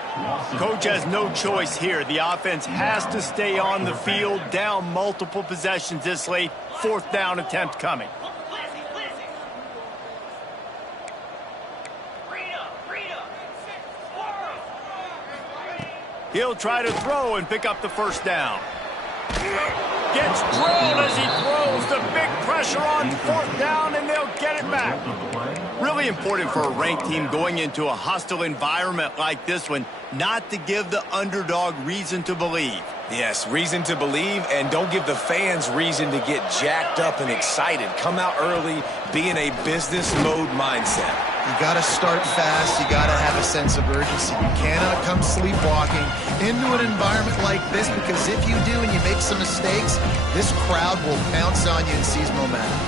Coach has no choice here. The offense has to stay on the field, down multiple possessions this late. 4th down attempt coming. He'll try to throw and pick up the first down. Gets drilled as he throws. The big pressure on 4th down, and they'll get it back. Really important for a ranked team going into a hostile environment like this one, not to give the underdog reason to believe. Yes, reason to believe, and don't give the fans reason to get jacked up and excited. Come out early, be in a business mode mindset. You got to start fast. You got to have a sense of urgency. You cannot come sleepwalking into an environment like this, because if you do and you make some mistakes, this crowd will pounce on you and seize momentum.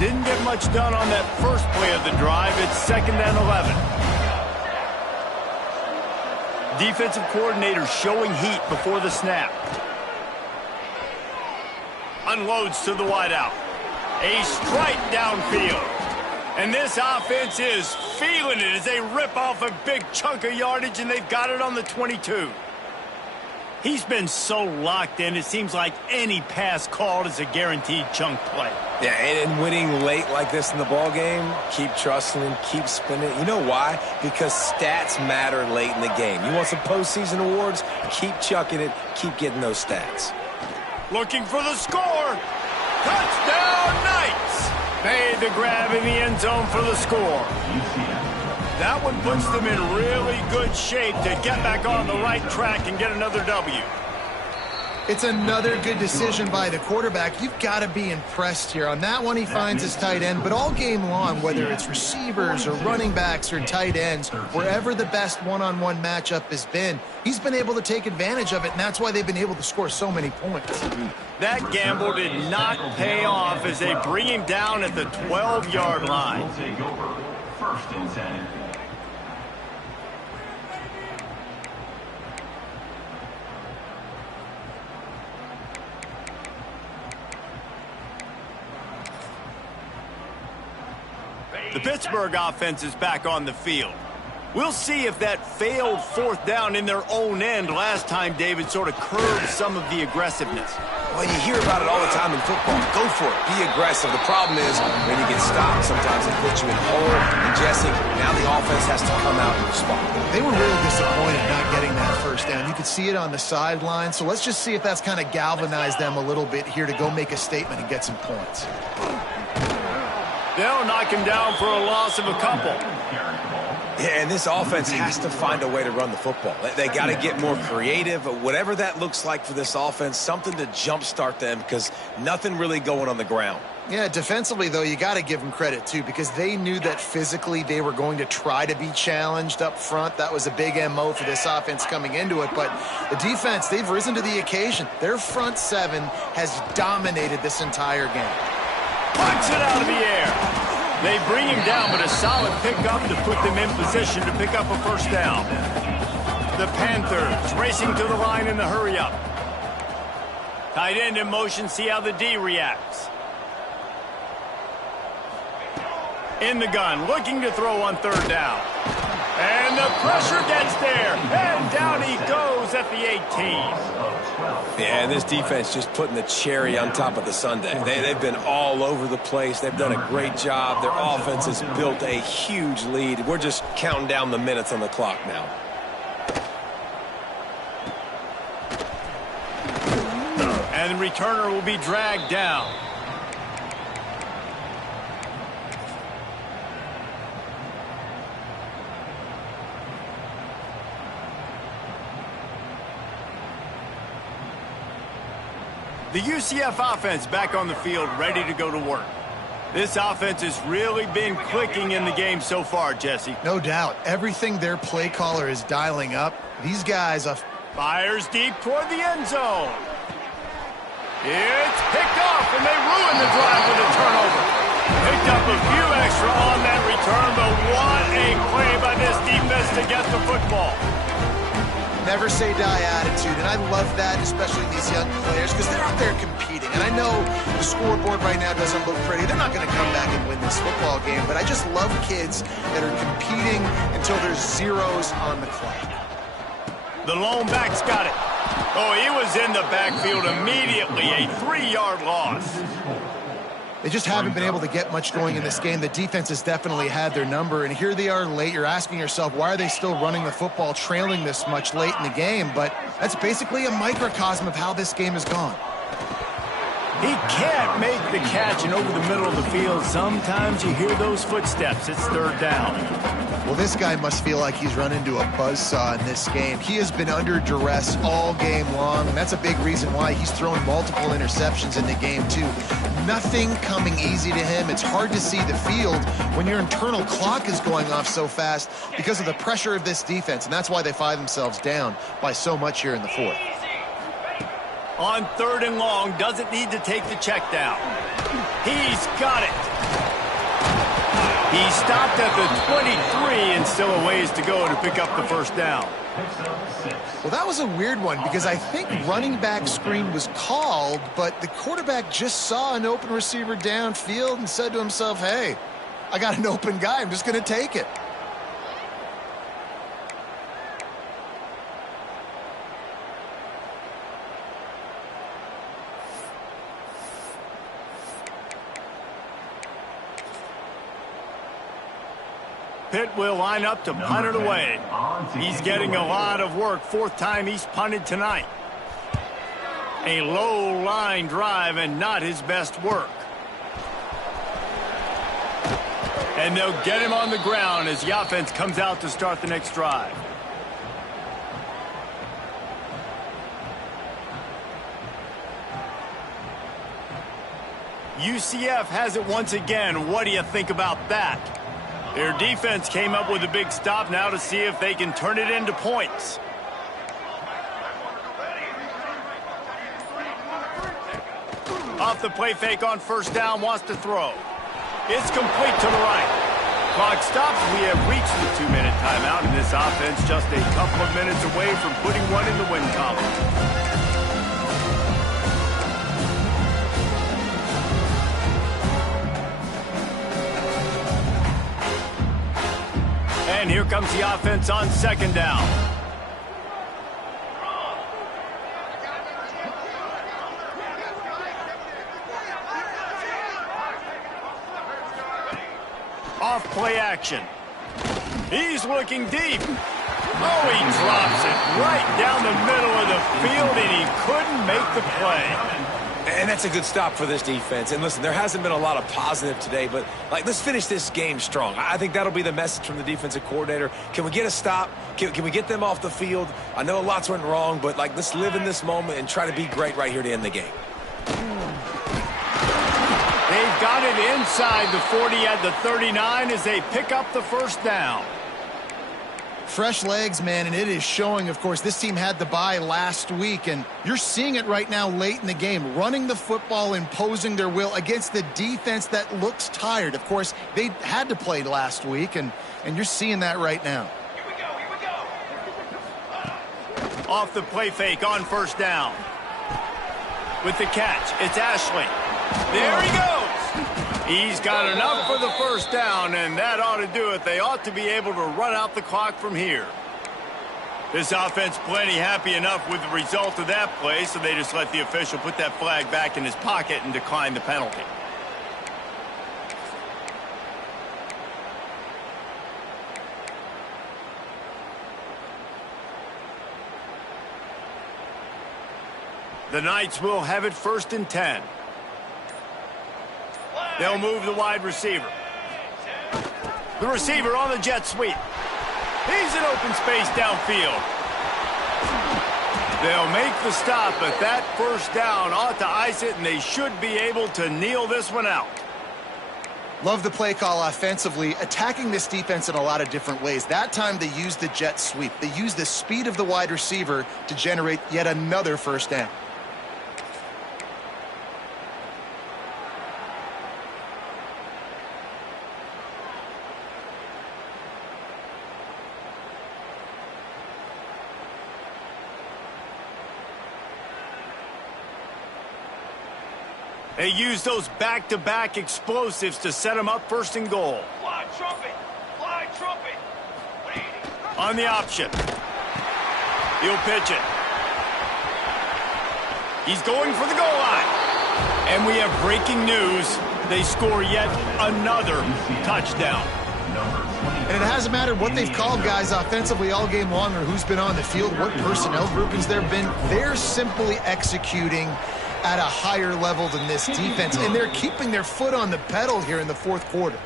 Didn't get much done on that first play of the drive. It's 2nd and 11. Defensive coordinator showing heat before the snap. Unloads to the wideout. A strike downfield. And this offense is feeling it as they rip off a big chunk of yardage, and they've got it on the 22. He's been so locked in, it seems like any pass called is a guaranteed chunk play. Yeah, and winning late like this in the ball game, keep trusting him, keep spinning. You know why? Because stats matter late in the game. You want some postseason awards? Keep chucking it, keep getting those stats. Looking for the score. Touchdown, Knights! Made the grab in the end zone for the score. That one puts them in really good shape to get back on the right track and get another W. It's another good decision by the quarterback. You've got to be impressed here. On that one, he finds his tight end, but all game long, whether it's receivers or running backs or tight ends, wherever the best one-on-one matchup has been, he's been able to take advantage of it, and that's why they've been able to score so many points. That gamble did not pay off as they bring him down at the 12-yard line. We'll take over 1st and 10. The Pittsburgh offense is back on the field. We'll see if that failed 4th down in their own end last time, David, sort of curbed some of the aggressiveness. Well, you hear about it all the time in football. Go for it. Be aggressive. The problem is when you get stopped, sometimes it puts you in a hole. And Jesse, now now the offense has to come out and respond. They were really disappointed not getting that first down. You could see it on the sideline. So let's just see if that's kind of galvanized them a little bit here to go make a statement and get some points. They'll knock him down for a loss of a couple. Yeah, and this offense has to find a way to run the football. They got to get more creative, whatever that looks like for this offense, something to jumpstart them because nothing really going on the ground. Yeah, defensively, though, you got to give them credit, too, because they knew that physically they were going to try to be challenged up front. That was a big MO for this offense coming into it. But the defense, they've risen to the occasion. Their front seven has dominated this entire game. Punch it out of the air. They bring him down, but a solid pickup to put them in position to pick up a first down. The Panthers racing to the line in the hurry-up. Tight end in motion, see how the D reacts. In the gun, looking to throw on third down. And the pressure gets there, and down he goes at the 18. Yeah, and this defense just putting the cherry on top of the sundae. They've been all over the place. They've done a great job. Their offense has built a huge lead. We're just counting down the minutes on the clock now. And the returner will be dragged down. The UCF offense back on the field, ready to go to work. This offense has really been clicking in the game so far, Jesse. No doubt. Everything their play caller is dialing up, these guys are... Fires deep toward the end zone. It's picked off, and they ruin the drive with a turnover. Picked up a few extra on that return, but what a play by this defense to get the football. Never say die attitude, and I love that, especially these young players, because they're out there competing. And I know the scoreboard right now doesn't look pretty. They're not going to come back and win this football game, but I just love kids that are competing until there's zeros on the clock. The lone back's got it. Oh, he was in the backfield immediately. A 3-yard loss. They just haven't been able to get much going in this game. The defense has definitely had their number, and here they are late. You're asking yourself, why are they still running the football, trailing this much late in the game? But that's basically a microcosm of how this game has gone. He can't make the catch, and over the middle of the field, sometimes you hear those footsteps. It's third down. Well, this guy must feel like he's run into a buzzsaw in this game. He has been under duress all game long, and that's a big reason why he's thrown multiple interceptions in the game, too. Nothing coming easy to him. It's hard to see the field when your internal clock is going off so fast because of the pressure of this defense, and that's why they find themselves down by so much here in the fourth. On third and long, doesn't need to take the check down. He's got it. He stopped at the 23 and still a ways to go to pick up the first down. Well, that was a weird one because I think running back screen was called, but the quarterback just saw an open receiver downfield and said to himself, hey, I got an open guy. I'm just going to take it. Pitt will line up to punt it away. He's getting a lot of work. Fourth time he's punted tonight. A low line drive and not his best work. And they'll get him on the ground as the offense comes out to start the next drive. UCF has it once again. What do you think about that? Their defense came up with a big stop now to see if they can turn it into points. Off the play fake on first down, wants to throw. It's complete to the right. Clock stops. We have reached the 2-minute timeout, and this offense just a couple of minutes away from putting one in the win column. And here comes the offense on second down. Off play action. He's looking deep. Oh, he drops it right down the middle of the field, and he couldn't make the play. And that's a good stop for this defense. And listen, there hasn't been a lot of positive today, but let's finish this game strong. I think that'll be the message from the defensive coordinator. Can we get a stop? Can we get them off the field? I know lots went wrong, but let's live in this moment and try to be great right here to end the game. They've got it inside the 40 at the 39 as they pick up the first down. Fresh legs, man, and it is showing. Of course, this team had the bye last week, and you're seeing it right now late in the game, running the football, imposing their will against the defense that looks tired. Of course, they had to play last week, and you're seeing that right now. Here we go. Off the play fake on first down. With the catch, it's Ashley. There he goes. He's got enough for the first down, and that ought to do it. They ought to be able to run out the clock from here. This offense plenty happy enough with the result of that play, so they just let the official put that flag back in his pocket and decline the penalty. The Knights will have it 1st and 10. They'll move the wide receiver. The receiver on the jet sweep. He's in open space downfield. They'll make the stop, but that first down ought to ice it, and they should be able to kneel this one out. Love the play call offensively, attacking this defense in a lot of different ways. That time they used the jet sweep. They used the speed of the wide receiver to generate yet another first down. They use those back-to-back explosives to set them up 1st and goal. Fly trumpet. Fly trumpet. Waiting. On the option. He'll pitch it. He's going for the goal line. And we have breaking news. They score yet another touchdown. And it hasn't mattered what they've called guys offensively all game long or who's been on the field, what personnel groupings there have been. They're simply executing at a higher level than this defense, and they're keeping their foot on the pedal here in the 4th quarter.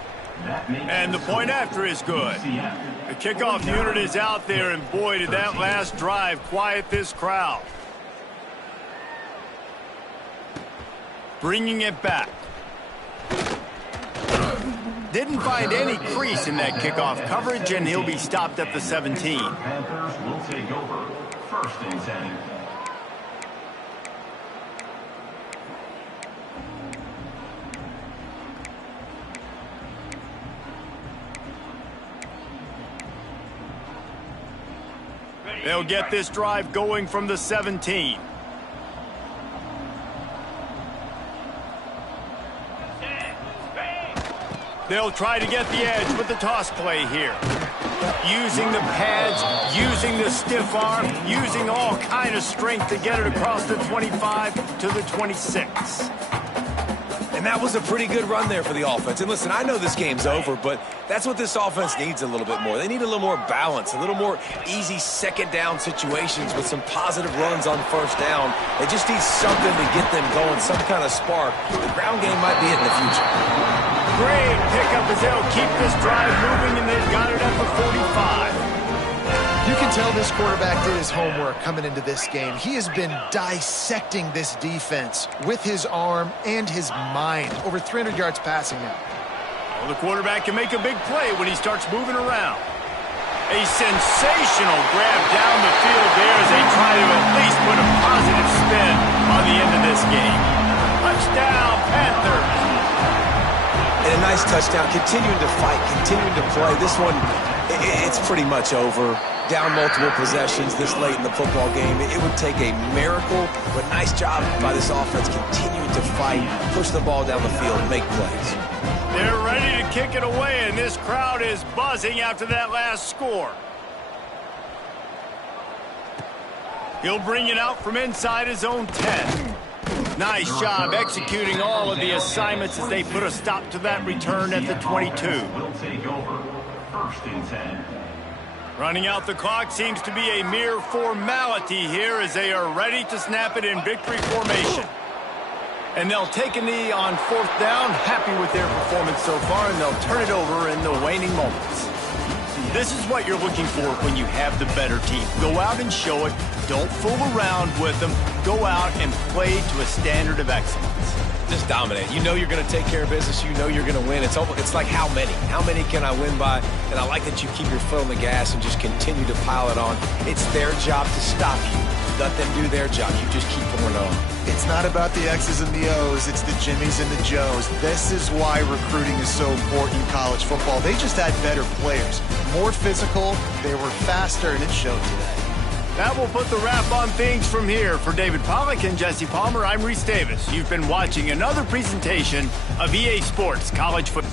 And the point after is good. The kickoff unit is out there, and boy, did that last drive quiet this crowd. Bringing it back. Didn't find any crease in that kickoff coverage, and he'll be stopped at the 17. Panthers will take over 1st and 10. They'll get this drive going from the 17. They'll try to get the edge with the toss play here. Using the pads, using the stiff arm, using all kind of strength to get it across the 25 to the 26. And that was a pretty good run there for the offense. And listen, I know this game's over, but that's what this offense needs a little bit more. They need a little more balance, a little more easy 2nd down situations with some positive runs on 1st down. They just need something to get them going, some kind of spark. The ground game might be it in the future. Great pickup as they'll keep this drive moving, and they've got it at the 45. You can tell this quarterback did his homework coming into this game. He has been dissecting this defense with his arm and his mind. Over 300 yards passing now. Well, the quarterback can make a big play when he starts moving around. A sensational grab down the field there as they try to at least put a positive spin on the end of this game. Touchdown, Panthers. And a nice touchdown, continuing to fight, continuing to play. This one, it's pretty much over. Down multiple possessions this late in the football game. It would take a miracle, but nice job by this offense continuing to fight, push the ball down the field, make plays. They're ready to kick it away, and this crowd is buzzing after that last score. He'll bring it out from inside his own 10. Nice job executing all of the assignments as they put a stop to that return at the 22. Will take over First and 10. Running out the clock seems to be a mere formality here as they are ready to snap it in victory formation. And they'll take a knee on fourth down, happy with their performance so far, and they'll turn it over in the waning moments. This is what you're looking for when you have the better team. Go out and show it. Don't fool around with them. Go out and play to a standard of excellence. Just dominate. You know you're going to take care of business. You know you're going to win. It's like how many? How many can I win by? And I like that you keep your foot on the gas and just continue to pile it on. It's their job to stop you. Let them do their job. You just keep pouring on. It's not about the X's and the O's. It's the Jimmies and the Joes. This is why recruiting is so important in college football. They just had better players. More physical. They were faster, and it showed today. That will put the wrap on things from here. For David Pollack and Jesse Palmer, I'm Reese Davis. You've been watching another presentation of EA Sports College Football.